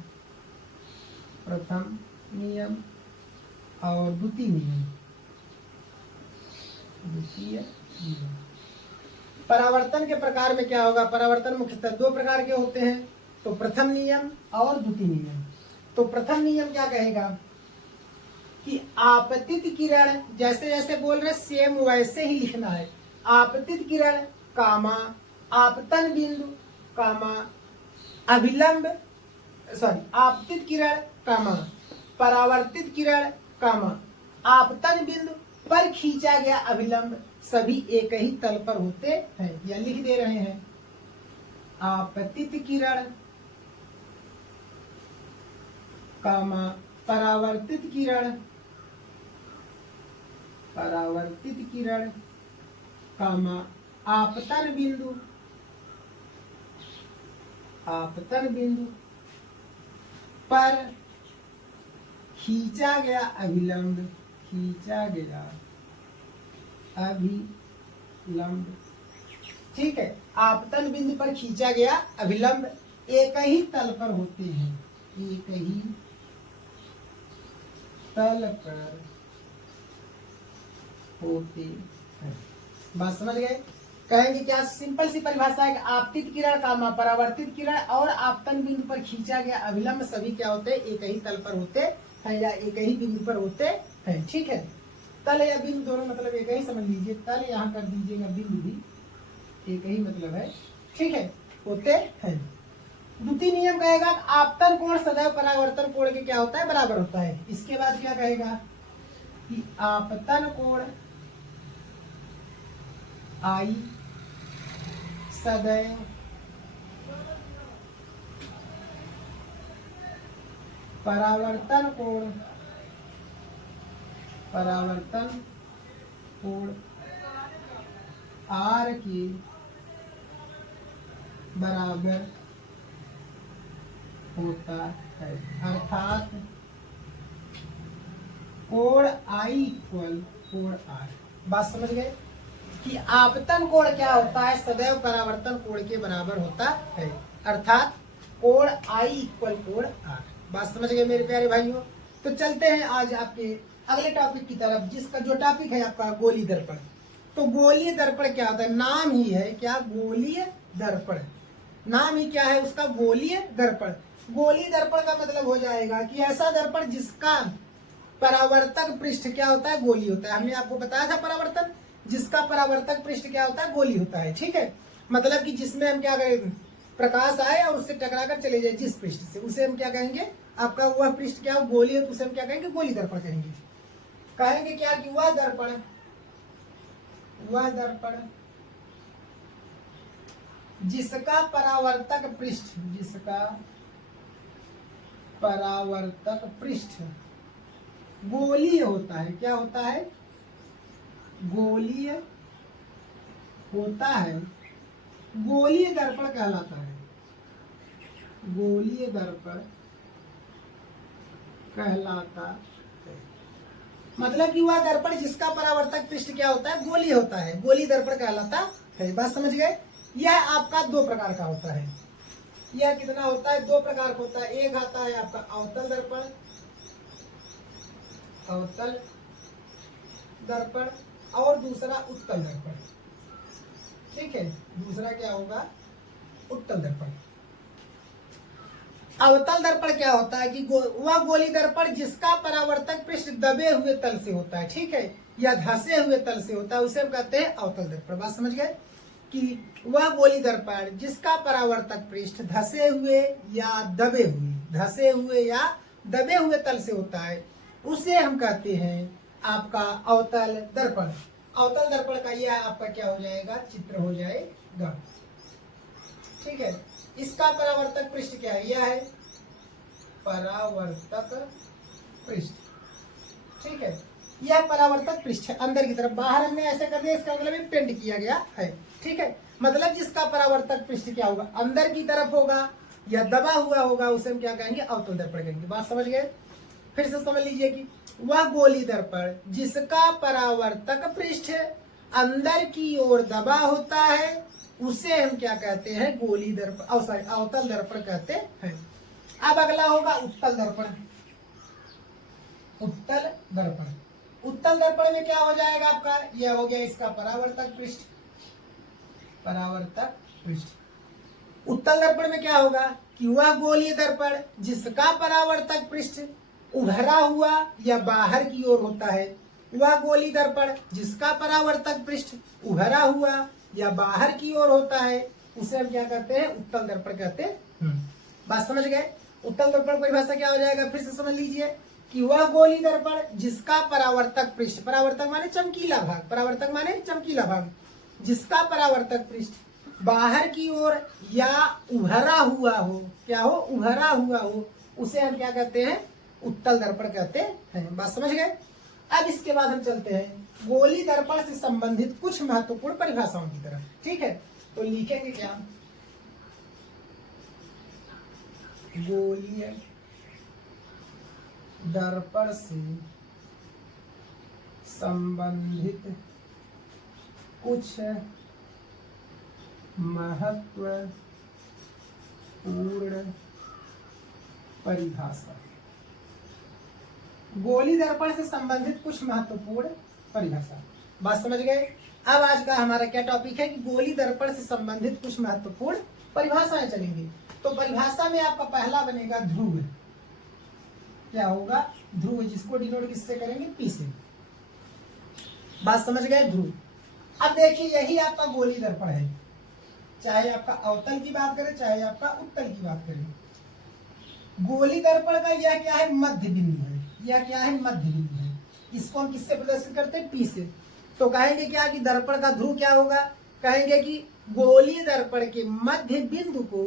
प्रथम नियम और द्वितीय नियम, द्वितीय नियम। परावर्तन के प्रकार में क्या होगा, परावर्तन मुख्यतः दो प्रकार के होते हैं। तो प्रथम नियम और द्वितीय नियम। तो प्रथम नियम क्या कहेगा कि आपतित किरण, जैसे जैसे बोल रहे सेम वैसे ही लिखना है। आपतित किरण कामा आपतन बिंदु कामा अभिलंब, आपतित किरण कामा परावर्तित किरण कामा आपतन बिंदु पर खींचा गया अभिलंब सभी एक ही तल पर होते हैं। या लिख दे रहे हैं, आपतित किरण कामा परावर्तित किरण, परावर्तित किरण कामा आपतन बिंदु, आपतन बिंदु पर खींचा गया अभिलंब, खींचा गया अभिलंब। ठीक है, आपतन बिंदु पर खींचा गया अभिलंब एक ही तल पर होते हैं, एक ही तल पर होते हैं। बात समझ गए। कहेंगे क्या, सिंपल सी परिभाषा है कि आपतित किरण कामा परावर्तित किरण और आपतन बिंदु पर खींचा गया अभिलंब सभी क्या होते हैं, एक ही तल पर होते हैं या एक ही बिंदु पर होते हैं। ठीक है, तल या बिंदु दोनों मतलब एक ही समझ लीजिए, तल यहाँ कर दीजिएगा, बिंदु भी एक ही मतलब है, ठीक है, होते हैं। द्वितीय नियम कहेगा आपतन कोण सदैव परावर्तन कोण के क्या होता है, बराबर होता है। इसके बाद क्या कहेगा कि आपतन कोण आई सदैव परावर्तन कोण आर के बराबर होता है, अर्थात कोण आई इक्वल कोण आर। बात समझ गए कि आपतन कोण क्या होता है, सदैव परावर्तन कोण के बराबर होता है, अर्थात कोण आई इक्वल कोण आर। बात समझ गए मेरे प्यारे भाइयों। तो चलते हैं आज आपके अगले टॉपिक की तरफ, जिसका जो टॉपिक है आपका गोलीय दर्पण। तो गोलीय दर्पण क्या होता है, नाम ही है क्या, गोलीय दर्पण। नाम ही क्या है उसका, गोलीय दर्पण। गोलीय दर्पण का मतलब हो जाएगा कि ऐसा दर्पण जिसका परावर्तक पृष्ठ क्या होता है, गोलीय होता है। हमने आपको बताया था परावर्तन, जिसका परावर्तक पृष्ठ क्या होता है, गोलीय होता है, ठीक है। मतलब कि जिसमें हम क्या करें, प्रकाश आए और उससे टकराकर चले जाए जिस पृष्ठ से, उसे हम क्या कहेंगे, आपका वह पृष्ठ क्या गोलीय, तो उसे हम क्या कहेंगे, गोलीय दर्पण कहेंगे। कहेंगे क्या कि वह दर्पण जिसका परावर्तक पृष्ठ गोलीय होता है, क्या होता है, गोलीय होता है, गोलीय दर्पण कहलाता है, गोलीय दर्पण कहलाता है। मतलब कि वह दर्पण जिसका परावर्तक पृष्ठ क्या होता है, गोलीय होता है, गोलीय दर्पण कहलाता है। बात समझ गए। यह आपका दो प्रकार का होता है। यह कितना होता है, दो प्रकार का होता है। एक आता है आपका अवतल दर्पण और दूसरा उत्तल दर्पण, ठीक है। दूसरा क्या होगा, उत्तल दर्पण। अवतल दर्पण क्या होता है कि वह गोलीय दर्पण जिसका परावर्तक पृष्ठ दबे हुए तल से होता है, ठीक है, या धंसे हुए तल से होता है, उसे हम कहते हैं अवतल दर्पण। बात समझ गए कि वह गोलीय दर्पण जिसका परावर्तक पृष्ठ धंसे हुए या दबे हुए तल से होता है, उसे हम कहते हैं आपका अवतल दर्पण। अवतल दर्पण का यह आपका क्या हो जाएगा, चित्र हो जाएगा, ठीक है। इसका परावर्तक पृष्ठ क्या है, यह है परावर्तक पृष्ठ, ठीक है। यह परावर्तक पृष्ठ है अंदर की तरफ, बाहर हमने ऐसे कर दिया, इसका मतलब पेंट किया गया है, ठीक है। मतलब जिसका परावर्तक पृष्ठ क्या होगा, अंदर की तरफ होगा या दबा हुआ होगा, उसे हम क्या कहेंगे, अवतल दर्पण कहेंगे। बात समझ गए। फिर से समझ लीजिए कि वह गोलीय दर्पण जिसका परावर्तक पृष्ठ अंदर की ओर दबा होता है, उसे हम क्या कहते हैं, गोलीय दर्पण, अवतल दर्पण कहते हैं। अब अगला होगा उत्तल दर्पण। उत्तल दर्पण में क्या हो जाएगा आपका, यह हो गया इसका परावर्तक पृष्ठ। उत्तल दर्पण में क्या होगा कि वह गोलीय दर्पण जिसका परावर्तक पृष्ठ उभरा हुआ या बाहर की ओर होता है, वह गोलीय दर्पण जिसका परावर्तक पृष्ठ उभरा हुआ या बाहर की ओर होता है, उसे हम क्या कहते हैं, उत्तल दर्पण कहते हैं। बात समझ गए। उत्तल दर्पण परिभाषा क्या हो जाएगा, फिर से समझ लीजिए कि वह गोलीय दर्पण जिसका परावर्तक पृष्ठ, परावर्तक माने चमकीला भाग, जिसका परावर्तक पृष्ठ बाहर की ओर या उभरा हुआ हो, क्या हो, उभरा हुआ हो, उसे हम क्या कहते हैं, उत्तल दर्पण कहते हैं। बात समझ गए। अब इसके बाद हम चलते हैं गोलीय दर्पण से संबंधित कुछ महत्वपूर्ण परिभाषाओं की तरफ, ठीक है। तो लिखेंगे क्या, गोलीय दर्पण से संबंधित कुछ महत्वपूर्ण परिभाषा। गोलीय दर्पण से संबंधित कुछ महत्वपूर्ण परिभाषा। बात समझ गए। अब आज का हमारा क्या टॉपिक है कि गोलीय दर्पण से संबंधित कुछ महत्वपूर्ण परिभाषाएं चलेंगी। तो परिभाषा में आपका पहला बनेगा ध्रुव। क्या होगा, ध्रुव, जिसको डिनोट किससे करेंगे, पी से। बात समझ गए? ध्रुव। अब देखिए यही आपका गोली दर्पण है, चाहे आपका अवतल की बात करें चाहे आपका उत्तल की बात करें। गोली दर्पण का यह क्या है? मध्य बिंदु है। यह क्या है? मध्य बिंदु है। इसको हम किससे प्रदर्शित करते हैं? पी से। तो कहेंगे क्या कि दर्पण का ध्रुव क्या होगा? कहेंगे कि गोलीय दर्पण के मध्य बिंदु को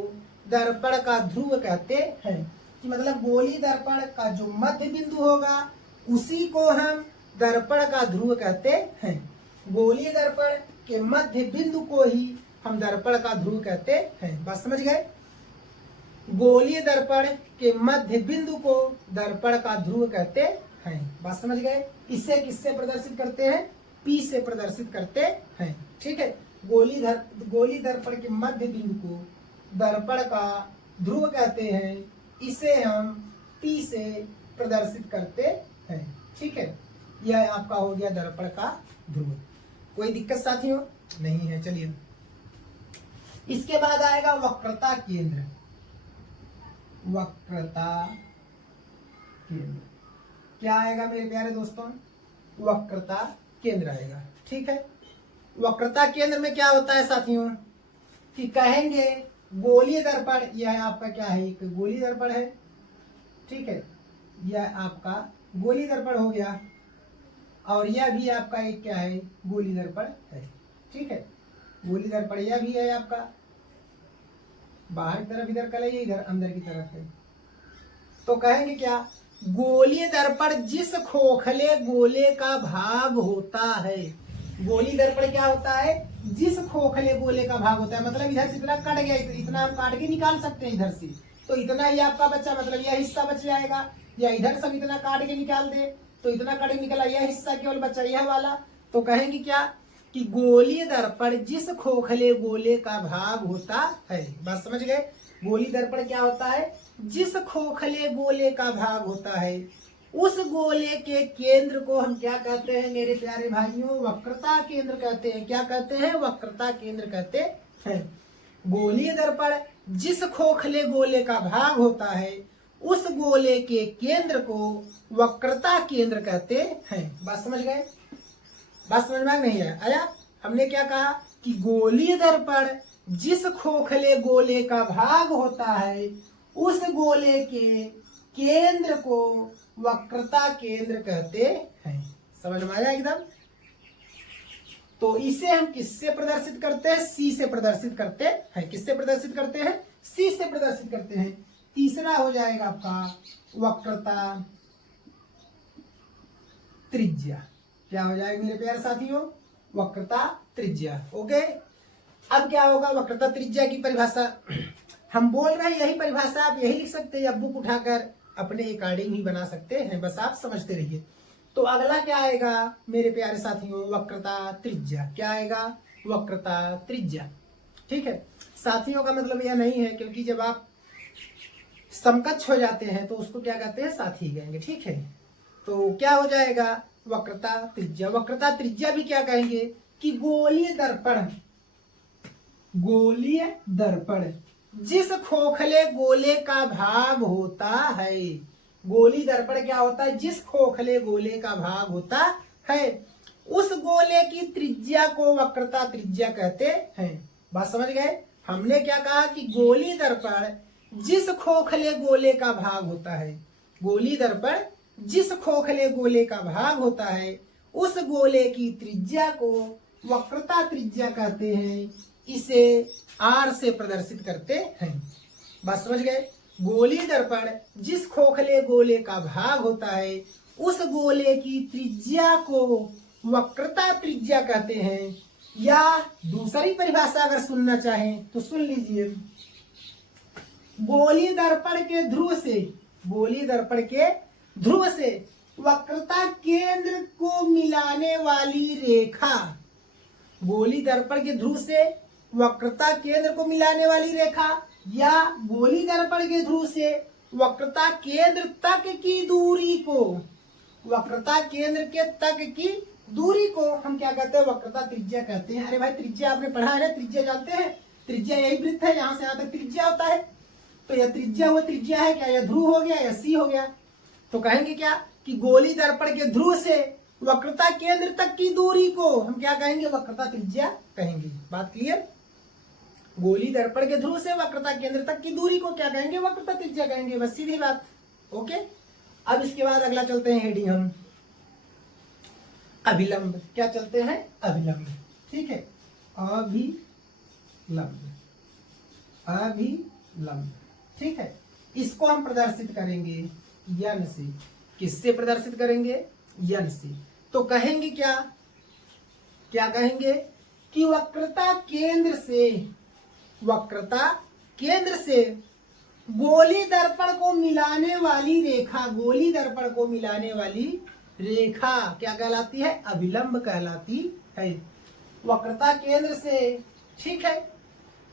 दर्पण का ध्रुव कहते हैं। कि मतलब गोलीय दर्पण का जो मध्य बिंदु होगा उसी को हम दर्पण का ध्रुव कहते हैं। गोलीय दर्पण के मध्य बिंदु को ही हम दर्पण का ध्रुव कहते हैं। बात समझ गए? गोलीय दर्पण के मध्य बिंदु को दर्पण का ध्रुव कहते हैं। बात समझ गए? इसे किससे प्रदर्शित करते हैं? पी से प्रदर्शित करते हैं। ठीक है, गोली दर्पण के मध्य बिंदु को दर्पण का ध्रुव कहते हैं, इसे हम पी से प्रदर्शित करते हैं। ठीक है, यह आपका हो गया दर्पण का ध्रुव। कोई दिक्कत साथियों? नहीं है। चलिए, इसके बाद आएगा वक्रता केंद्र। वक्रता केंद्र क्या आएगा मेरे प्यारे दोस्तों? वक्रता केंद्र आएगा। ठीक है, वक्रता केंद्र में क्या होता है साथियों कि कहेंगे गोलीय दर्पण, यह आपका क्या है? एक गोलीय दर्पण है। ठीक है, यह आपका गोलीय दर्पण हो गया और यह भी आपका एक क्या है? गोलीय दर्पण है। ठीक है, गोलीय दर्पण यह भी है आपका, बाहर की तरफ इधर कल है, इधर अंदर की तरफ है। तो कहेंगे क्या? गोलीय दर्पण जिस खोखले गोले का भाग होता है। गोलीय दर्पण क्या होता है? जिस खोखले गोले का भाग होता है। मतलब इधर से इतना कट गया, इतना हम काट के निकाल सकते हैं इधर से, तो इतना ही आपका बचा, मतलब यह हिस्सा बच जाएगा। या इधर से इतना काट के निकाल दे तो इतना काट के निकला, यह हिस्सा केवल बचा, यह वाला। तो कहेंगे क्या कि गोलीय दर्पण जिस खोखले गोले का भाग होता है। बात समझ गए? गोलीय दर्पण क्या होता है? जिस खोखले गोले का भाग होता है, उस गोले के केंद्र को हम क्या कहते हैं मेरे प्यारे भाइयों? वक्रता केंद्र कहते हैं। क्या कहते हैं? वक्रता केंद्र कहते हैं। गोलीय दर्पण जिस खोखले गोले का भाग होता है, उस गोले के केंद्र को वक्रता केंद्र कहते हैं। बात समझ गए? बात समझ में नहीं आया? हमने क्या कहा कि गोलीय दर्पण जिस खोखले गोले का भाग होता है, उस गोले के केंद्र को वक्रता केंद्र कहते हैं। समझ में आया एकदम? तो इसे हम किससे प्रदर्शित करते हैं? सी से प्रदर्शित करते हैं। किससे प्रदर्शित करते हैं? सी से प्रदर्शित करते हैं। तीसरा हो जाएगा आपका वक्रता त्रिज्या। क्या हो जाएगा मेरे प्यारे साथियों? वक्रता त्रिज्या। ओके, अब क्या होगा? वक्रता त्रिज्या की परिभाषा हम बोल रहे हैं, यही परिभाषा आप यही लिख सकते हैं या बुक उठाकर अपने अकॉर्डिंग ही बना सकते हैं, बस आप समझते रहिए। तो अगला क्या आएगा मेरे प्यारे साथियों? वक्रता त्रिज्या। क्या आएगा? वक्रता त्रिज्या। ठीक है, साथियों का मतलब यह नहीं है, क्योंकि जब आप समकक्ष हो जाते हैं तो उसको क्या कहते हैं? साथी कहेंगे। ठीक है, तो क्या हो जाएगा? वक्रता त्रिज्या। वक्रता त्रिज्या भी क्या कहेंगे कि गोलीय दर्पण, गोलीय दर्पण जिस खोखले गोले का भाग होता है। गोलीय दर्पण क्या होता है? जिस खोखले गोले का भाग होता है, उस गोले की त्रिज्या को वक्रता त्रिज्या कहते हैं। बात समझ गए? हमने क्या कहा कि गोलीय दर्पण जिस खोखले गोले का भाग होता है, गोलीय दर्पण जिस खोखले गोले का भाग होता है, उस गोले की त्रिज्या को वक्रता त्रिज्या कहते हैं। इसे आर से प्रदर्शित करते हैं। बात समझ गए? गोलीय दर्पण जिस खोखले गोले का भाग होता है, उस गोले की त्रिज्या को वक्रता त्रिज्या कहते हैं। या दूसरी परिभाषा अगर सुनना चाहें तो सुन लीजिए। गोलीय दर्पण के ध्रुव से, गोलीय दर्पण के ध्रुव से वक्रता केंद्र को मिलाने वाली रेखा, गोलीय दर्पण के ध्रुव से वक्रता केंद्र को मिलाने वाली रेखा, या गोलीय दर्पण के ध्रुव से वक्रता केंद्र तक की दूरी को, वक्रता केंद्र के तक की दूरी को हम क्या कहते हैं? वक्रता त्रिज्या कहते हैं। अरे भाई, त्रिज्या आपने पढ़ा है ना? त्रिज्या जानते हैं? त्रिज्या यही वृत्त है, यहाँ से यहाँ तक त्रिज्या होता है। तो यह त्रिज्या वो त्रिज्या है क्या? यह ध्रुव हो गया या सी हो गया? तो कहेंगे क्या कि गोलीय दर्पण के ध्रुव से वक्रता केंद्र तक की दूरी को हम क्या कहेंगे? वक्रता त्रिज्या कहेंगे। बात क्लियर? गोली दर्पण के ध्रुव से वक्रता केंद्र तक की दूरी को क्या कहेंगे? वक्रता त्रिज्या कहेंगे। बस सीधी बात। ओके, अब इसके बाद अगला चलते हैं हेडिंग हम अभिलंब। क्या चलते हैं? अभिलंब। ठीक है, अभिलंब, अभिलंब। ठीक है, इसको हम प्रदर्शित करेंगे यन से। किससे प्रदर्शित करेंगे? यन से। तो कहेंगे क्या? क्या कहेंगे? कि वक्रता केंद्र से, वक्रता केंद्र से गोली दर्पण को मिलाने वाली रेखा, गोली दर्पण को मिलाने वाली रेखा क्या कहलाती है? अभिलंब कहलाती है। वक्रता केंद्र से, ठीक है,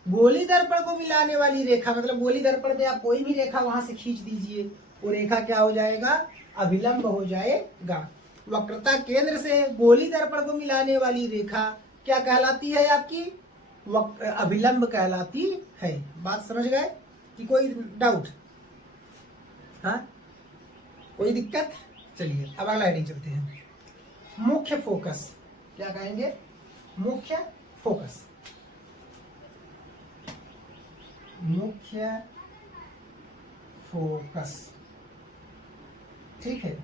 गोली दर्पण को मिलाने वाली रेखा, मतलब गोली दर्पण पे आप कोई भी रेखा वहां से खींच दीजिए, वो रेखा क्या हो जाएगा? अभिलंब हो जाएगा। वक्रता केंद्र से गोली दर्पण को मिलाने वाली रेखा क्या कहलाती है? आपकी अभिलंब कहलाती है। बात समझ गए कि कोई डाउट? हाँ, कोई दिक्कत? चलिए अब अगला हेडिंग चलते हैं। मुख्य फोकस। क्या कहेंगे? मुख्य फोकस। मुख्य फोकस। ठीक है,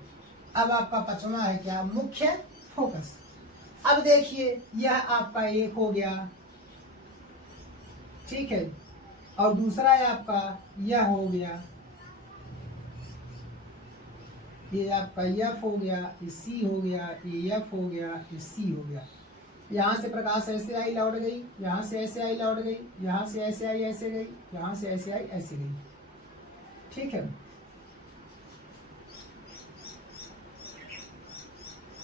अब आपका पचवा है क्या? मुख्य फोकस। अब देखिए, यह आपका एक हो गया, ठीक है, और दूसरा है आपका यह हो गया, ये आपका एफ हो गया, ये सी हो गया, ये एफ हो गया, ये सी हो गया। यहाँ से प्रकाश ऐसे आई लौट गई, यहाँ से ऐसे आई लौट गई, यहाँ से ऐसे आई ऐसे गई, यहाँ से ऐसे आई ऐसे गई। ठीक है,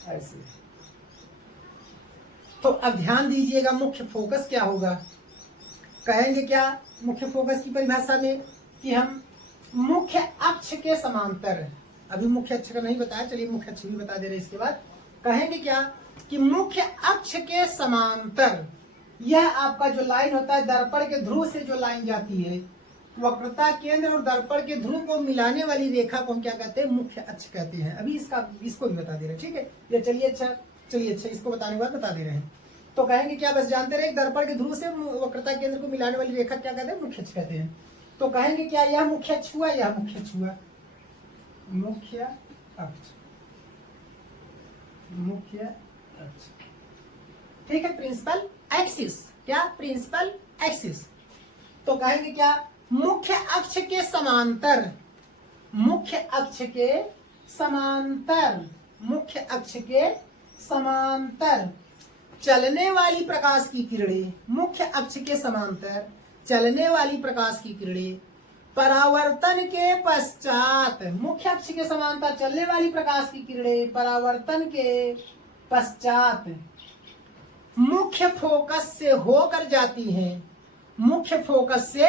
ऐसे। तो अब ध्यान दीजिएगा, मुख्य फोकस क्या होगा? कहेंगे क्या मुख्य फोकस की परिभाषा में? कि हम मुख्य अक्ष के समांतर, अभी मुख्य अक्ष का नहीं बताया, चलिए मुख्य अक्ष भी बता दे रहे। इसके बाद कहेंगे क्या? कि मुख्य अक्ष के समांतर, यह आपका जो लाइन होता है दर्पण के ध्रुव से जो लाइन जाती है, वक्रता केंद्र और दर्पण के ध्रुव को मिलाने वाली रेखा को हम क्या कहते हैं? मुख्य अक्ष कहते हैं। अभी इसको भी बता दे रहे हैं। ठीक है, ये चलिए अच्छा, इसको बताने के बाद बता दे रहे हैं। तो कहेंगे क्या? बस जानते रहे, दर्पण के ध्रुव से वक्रता केंद्र को मिलाने वाली रेखा क्या कहते हैं? मुख्य अक्ष कहते हैं। तो कहेंगे क्या? यह मुख्य अक्ष हुआ, यह मुख्य अक्ष हुआ। मुख्य अक्ष, मुख्य अक्ष। ठीक है, प्रिंसिपल एक्सिस। क्या? Principal axis. तो कहेंगे क्या? मुख्य अक्ष के समांतर, मुख्य अक्ष के समांतर, मुख्य अक्ष के समांतर चलने वाली प्रकाश की किरणें, मुख्य अक्ष के समांतर चलने वाली प्रकाश की किरणें परावर्तन के पश्चात, मुख्य अक्ष के समांतर चलने वाली प्रकाश की किरणें परावर्तन के पश्चात मुख्य फोकस से होकर जाती हैं, मुख्य फोकस से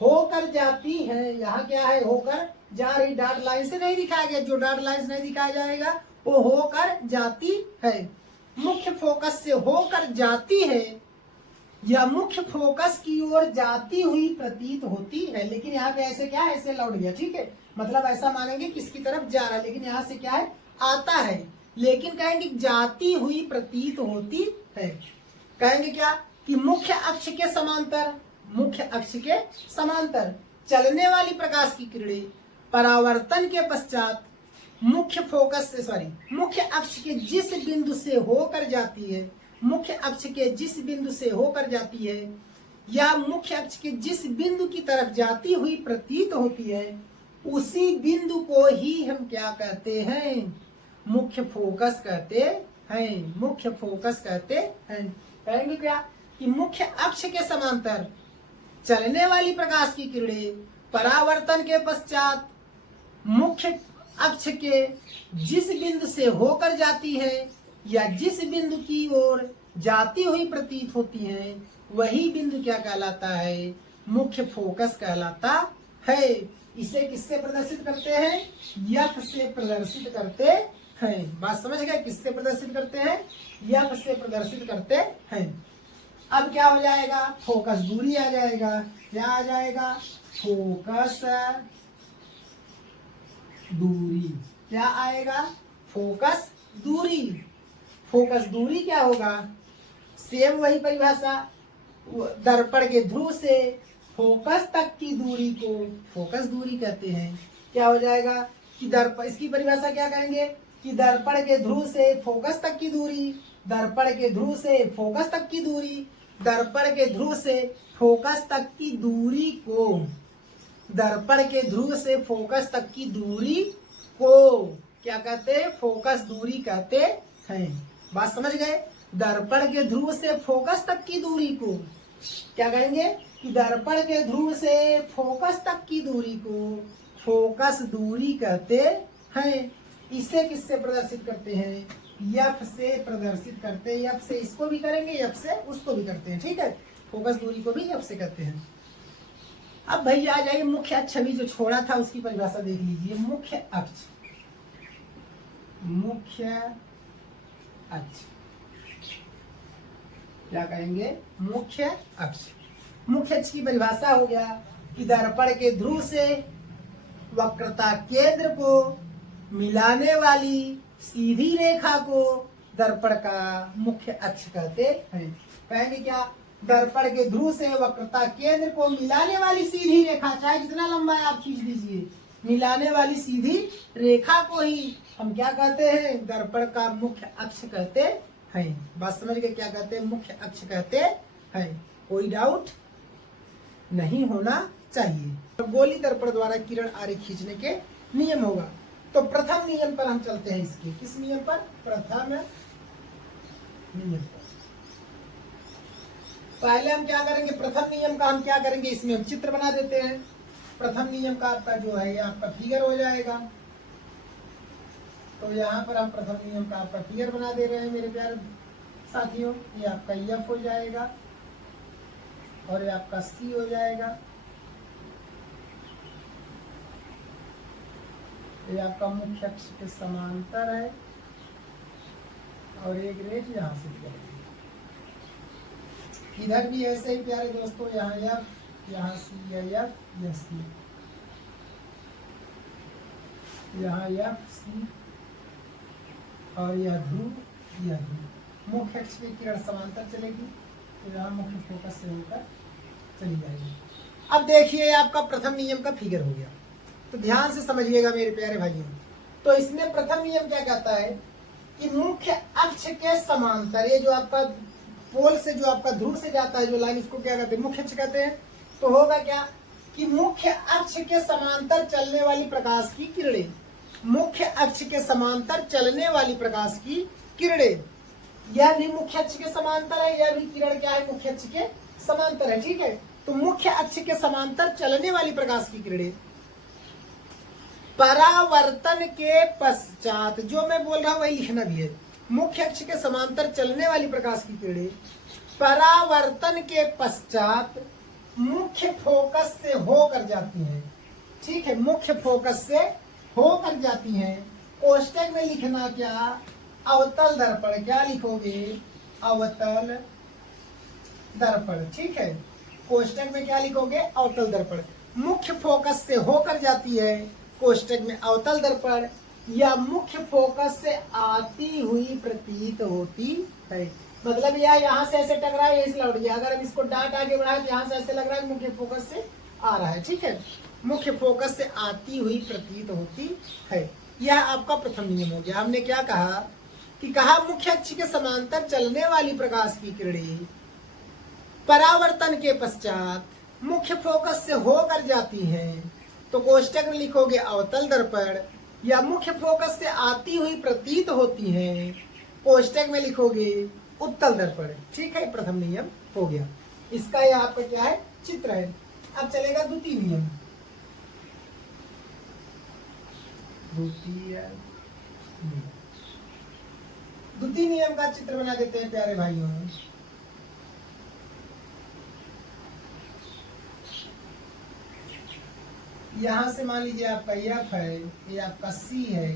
होकर जाती है। यहाँ क्या है? होकर जा रही, डॉट लाइन से नहीं दिखाया गया, जो डॉट लाइन से नहीं दिखाया जाएगा वो होकर जाती है। मुख्य फोकस से होकर जाती है या मुख्य फोकस की ओर जाती हुई प्रतीत होती है। लेकिन यहाँ पे ऐसे क्या है? ऐसे लौट गया। ठीक है, मतलब ऐसा मानेंगे किसकी तरफ जा रहा है, लेकिन यहाँ से क्या है? आता है। लेकिन कहेंगे जाती हुई प्रतीत होती है। कहेंगे क्या? कि मुख्य अक्ष के समांतर, मुख्य अक्ष के समांतर चलने वाली प्रकाश की किरणें परावर्तन के पश्चात मुख्य फोकस से, मुख्य अक्ष के जिस बिंदु से होकर जाती है, मुख्य अक्ष के जिस बिंदु से होकर जाती है या मुख्य अक्ष के जिस बिंदु की तरफ जाती हुई प्रतीत होती है, उसी बिंदु को ही हम क्या कहते हैं? मुख्य फोकस कहते हैं। मुख्य फोकस कहते हैं। कहेंगे क्या? कि मुख्य अक्ष के समांतर चलने वाली प्रकाश की किरणें परावर्तन के पश्चात मुख्य अक्ष के जिस बिंदु से होकर जाती है या जिस बिंदु की ओर जाती हुई प्रतीत होती है, वही बिंदु क्या कहलाता है? मुख्य फोकस कहलाता है। इसे किससे प्रदर्शित करते हैं? एफ से प्रदर्शित करते हैं। बात समझ गए? किससे प्रदर्शित करते हैं? एफ से प्रदर्शित करते हैं। अब क्या हो जाएगा? फोकस दूरी आ जाएगा। क्या आ जाएगा? फोकस दूरी। क्या आएगा? फोकस दूरी। फोकस दूरी क्या होगा, सेम वही परिभाषा, दर्पण के ध्रुव से फोकस तक की दूरी को फोकस दूरी कहते हैं। क्या हो जाएगा कि दर्पण, इसकी परिभाषा क्या करेंगे कि दर्पण के ध्रुव से फोकस तक की दूरी, दर्पण के ध्रुव से फोकस तक की दूरी, दर्पण के ध्रुव से फोकस तक की दूरी को, दर्पण के ध्रुव से फोकस तक की दूरी को क्या कहते हैं, फोकस दूरी कहते हैं। बात समझ गए, दर्पण के ध्रुव से फोकस तक की दूरी को क्या कहेंगे कि दर्पण के ध्रुव से फोकस तक की दूरी को फोकस दूरी कहते हैं। इसे किससे प्रदर्शित करते हैं, एफ से प्रदर्शित करते हैं। एफ से इसको भी करेंगे, एफ से उसको भी करते हैं, ठीक है। फोकस दूरी को भी एफ से करते हैं। अब भैया आ जाइए मुख्य अक्ष, अभी जो छोड़ा था उसकी परिभाषा देख लीजिए। मुख्य अक्ष, मुख्य अक्ष क्या कहेंगे, मुख्य अक्ष। मुख्य अक्ष की परिभाषा हो गया कि दर्पण के ध्रुव से वक्रता केंद्र को मिलाने वाली सीधी रेखा को दर्पण का मुख्य अक्ष कहते हैं। कहेंगे क्या, दर्पण के ध्रुव से वक्रता केंद्र को मिलाने वाली सीधी रेखा, चाहे जितना लंबा है आप खींच दीजिए, मिलाने वाली सीधी रेखा को ही हम क्या कहते हैं, दर्पण का मुख्य अक्ष कहते हैं। बात समझ गए, क्या कहते हैं, मुख्य अक्ष कहते हैं। कोई डाउट नहीं होना चाहिए। गोली दर्पण द्वारा किरण आरेख खींचने के नियम होगा। तो प्रथम नियम पर हम चलते हैं इसके, किस नियम पर, प्रथम नियम पर। पहले हम क्या करेंगे, प्रथम नियम का हम क्या करेंगे, इसमें हम चित्र बना देते हैं। प्रथम नियम का आपका जो है ये आपका फिगर हो जाएगा। तो यहाँ पर हम प्रथम नियम का आपका फिगर बना दे रहे हैं मेरे प्यारे साथियों। ये आपका एफ हो जाएगा और ये आपका सी हो जाएगा। ये आपका मुख्य अक्ष के समांतर है और एक रेख यहाँ से जाएगी। इधर भी ऐसे ही प्यारे दोस्तों, यहाँ एफ, यहाँ सी, या एफ, या सी, यहाँ एफ, सी और यह ध्रुव, यह ध्रुव। मुख्य अक्ष की किरण समांतर चलेगी तो यहाँ मुख्य फोकस से होकर चली जाएगी। अब देखिए आपका प्रथम नियम का फिगर हो गया, तो ध्यान से समझिएगा मेरे प्यारे भाइयों। तो इसमें प्रथम नियम क्या कहता है कि मुख्य अक्ष के समांतर, ये जो आपका पोल से जो आपका ध्रुव से जाता है जो लाइन, इसको क्या कहते हैं, मुख्य अक्ष कहते हैं। तो होगा क्या कि मुख्य अक्ष के समांतर चलने वाली प्रकाश की किरणें, मुख्य अक्ष के समांतर चलने वाली प्रकाश की किरणें, यह भी मुख्य अक्ष के समांतर है, यह भी किरण क्या है, मुख्य अक्ष के समांतर है, ठीक है। तो मुख्य अक्ष के समांतर चलने वाली प्रकाश की किरणें परावर्तन के पश्चात, जो मैं बोल रहा हूं वही लिखना भी है, मुख्य अक्ष के समांतर चलने वाली प्रकाश की किरणें परावर्तन के पश्चात मुख्य फोकस से होकर जाती हैं, ठीक है, मुख्य फोकस से होकर जाती हैं। कोष्टक में लिखना क्या, अवतल दर्पण, क्या लिखोगे, अवतल दर्पण, ठीक है। कोष्टक में क्या लिखोगे, अवतल दर्पण। मुख्य फोकस से होकर जाती है, कोष्टक में अवतल दर्पण, या मुख्य फोकस से आती हुई प्रतीत होती है। मतलब यह यहाँ से ऐसे टकरा है, यही लौट गया। अगर हम इसको डांट आगे बढ़ाए तो यहाँ से ऐसे लग रहा है मुख्य फोकस से आ रहा है, ठीक है। मुख्य फोकस से आती हुई प्रतीत होती है। यह आपका प्रथम नियम हो गया। हमने क्या कहा कि कहा मुख्य अक्ष के समांतर चलने वाली प्रकाश की किरणें परावर्तन के पश्चात मुख्य फोकस से होकर जाती हैं। तो कोष्टक में लिखोगे अवतल दर्पण, या मुख्य फोकस से आती हुई प्रतीत होती हैं, कोष्टक में लिखोगे उत्तल दर्पण, ठीक है। प्रथम नियम हो गया। इसका यह आपका क्या है, चित्र है। अब चलेगा द्वितीय नियम। द्वितीय नियम का चित्र बना देते हैं प्यारे भाइयों। यहां से मान लीजिए आपका एफ है, ये आपका सी है,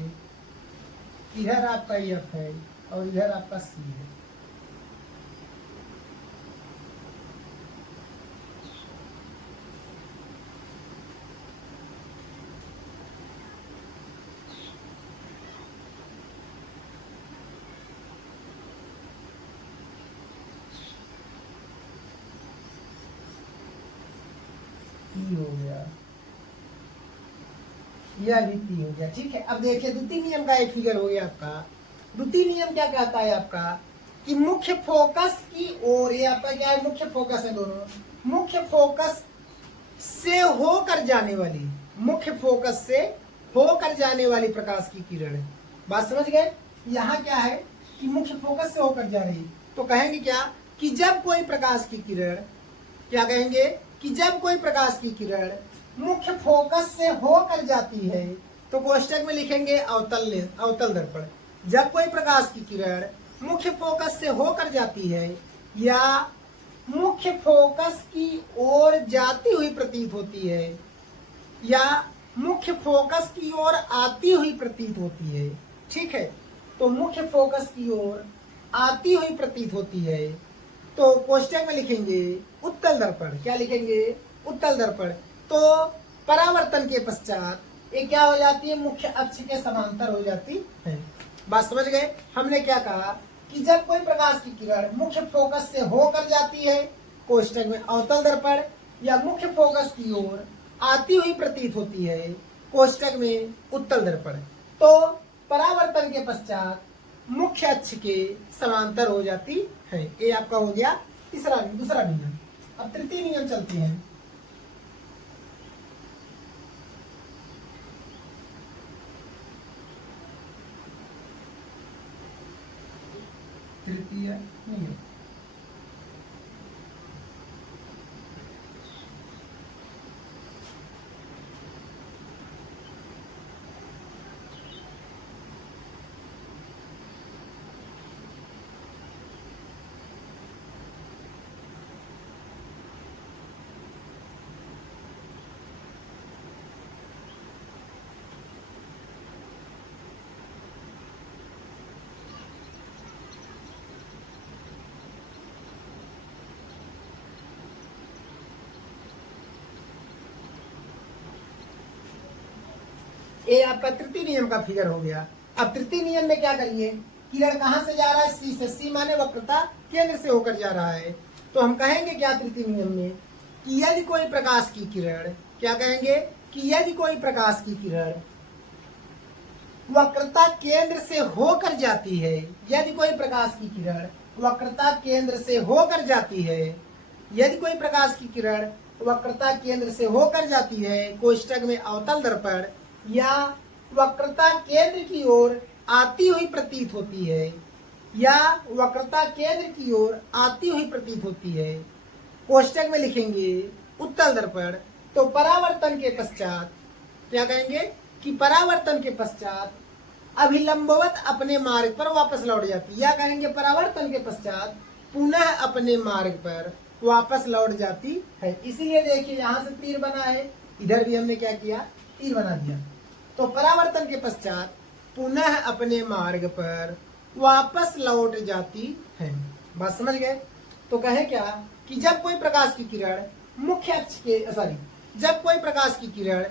इधर आपका एफ है और इधर आपका सी है। यह भी P हो गया। ठीक है, अब देखिए द्वितीय नियम का एक फिगर हो गया आपका। द्वितीय नियम क्या कहता है आपका कि मुख्य फोकस की ओर, ये आपका क्या है, मुख्य फोकस है दोनों, मुख्य फोकस से होकर जाने वाली, मुख्य फोकस से होकर जाने वाली प्रकाश की किरण। बात समझ गए? यहाँ क्या है कि मुख्य फोकस से होकर जा रही, तो कहेंगे क्या कि जब कोई प्रकाश की किरण, क्या कहेंगे कि जब कोई प्रकाश की किरण मुख्य फोकस से होकर जाती है, तो कोष्टक में लिखेंगे अवतल दर्पण। जब कोई प्रकाश की किरण मुख्य फोकस से होकर जाती है या मुख्य फोकस की ओर जाती हुई प्रतीत होती है या मुख्य फोकस की ओर आती हुई प्रतीत होती है, ठीक है, तो मुख्य फोकस की ओर आती हुई प्रतीत होती है, तो कोष्टक में लिखेंगे उत्तल दर्पण। क्या लिखेंगे? उत्तल दर्पण। तो परावर्तन के पश्चात ये क्या हो जाती है, मुख्य अक्ष के समांतर हो जाती है। बात समझ गए? हमने क्या कहा कि जब कोई प्रकाश की किरण मुख्य फोकस से होकर जाती है, कोष्टक में अवतल दर्पण, या मुख्य फोकस की ओर आती हुई प्रतीत होती है, कोष्टक में उत्तल दर्पण, तो परावर्तन के पश्चात मुख्य अक्ष के समांतर हो जाती है। ये आपका हो गया दूसरा नियम। अब तृतीय नियम चलते हैं। तृतीय नियम, ये आपका तृतीय नियम का फिगर हो गया। अब तृतीय नियम में क्या करिए, किरण कहां से जा रहा है, सी से। सी माने वक्रता केंद्र से होकर जा रहा है, तो हम कहेंगे क्या तृतीय नियम में कि यदि कोई प्रकाश की किरण, क्या कहेंगे कि यदि कोई प्रकाश की किरण वक्रता केंद्र से होकर जाती है, यदि कोई प्रकाश की किरण वक्रता केंद्र से होकर जाती है, यदि कोई प्रकाश की किरण वक्रता केंद्र से होकर जाती है, कोष्टक में अवतल दर्पण, या वक्रता केंद्र की ओर आती हुई प्रतीत होती है, या वक्रता केंद्र की ओर आती हुई प्रतीत होती है, कोष्टक में लिखेंगे उत्तल दर्पण, तो परावर्तन के पश्चात क्या कहेंगे कि परावर्तन के पश्चात अभिलंबवत अपने मार्ग पर वापस लौट जाती, या कहेंगे परावर्तन के पश्चात पुनः अपने मार्ग पर वापस लौट जाती है। इसीलिए देखिए यहाँ से तीर बना है, इधर भी हमने क्या किया, तीर बना दिया। तो परावर्तन के पश्चात पुनः अपने मार्ग पर वापस लौट जाती है। बात समझ गए? तो कहे क्या कि जब कोई प्रकाश की किरण मुख्य अक्ष के जब कोई प्रकाश की किरण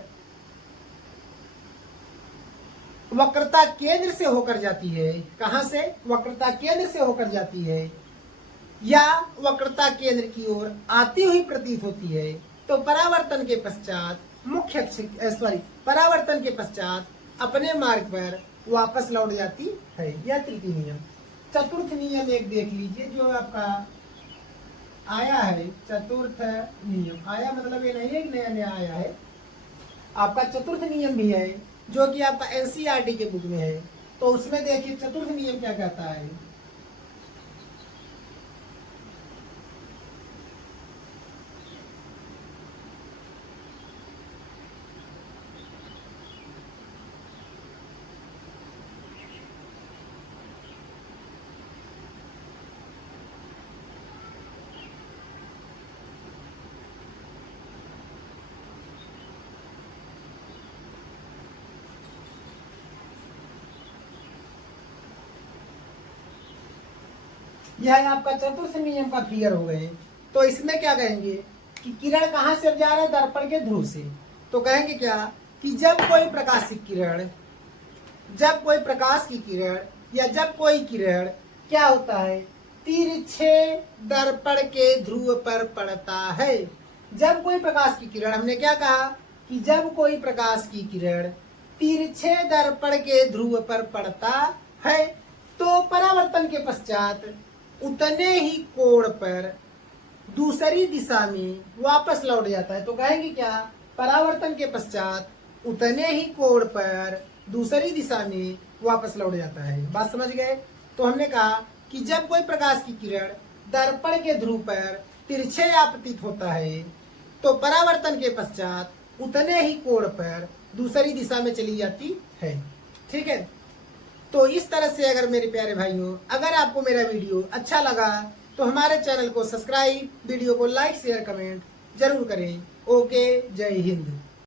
वक्रता केंद्र से होकर जाती है, कहां से, वक्रता केंद्र से होकर जाती है, या वक्रता केंद्र की ओर आती हुई प्रतीत होती है, तो परावर्तन के पश्चात मुख्य अक्ष परावर्तन के पश्चात अपने मार्ग पर वापस लौट जाती है। यह तृतीय नियम। चतुर्थ नियम एक देख लीजिए जो आपका आया है। चतुर्थ नियम आया मतलब ये नहीं है नया नया आया है, आपका चतुर्थ नियम भी है जो कि आपका एनसीईआरटी के बुक में है। तो उसमें देखिए चतुर्थ नियम क्या कहता है। यह आपका चतुर्थ नियम का फिगर हो गए। तो इसमें क्या कहेंगे कि किरण कहां से जा रहा है, दर्पण के ध्रुव से। तो कहेंगे क्या कि जब कोई प्रकाश की किरण या जब कोई किरण क्या होता है, तिरछे दर्पण के ध्रुव पर पड़ता है। जब कोई प्रकाश की किरण, हमने क्या कहा कि जब कोई प्रकाश की किरण तिरछे दर्पण के ध्रुव पर पड़ता है तो परावर्तन के पश्चात उतने ही कोण पर दूसरी दिशा में वापस लौट जाता है। तो कहेंगे क्या, परावर्तन के पश्चात उतने ही कोण पर दूसरी दिशा में वापस लौट जाता है। बात समझ गए। तो हमने कहा कि जब कोई प्रकाश की किरण दर्पण के ध्रुव पर तिरछे आपतित होता है तो परावर्तन के पश्चात उतने ही कोण पर दूसरी दिशा में चली जाती है। ठीक है। तो इस तरह से अगर मेरे प्यारे भाइयों, अगर आपको मेरा वीडियो अच्छा लगा तो हमारे चैनल को सब्सक्राइब, वीडियो को लाइक शेयर कमेंट जरूर करें। ओके, जय हिंद।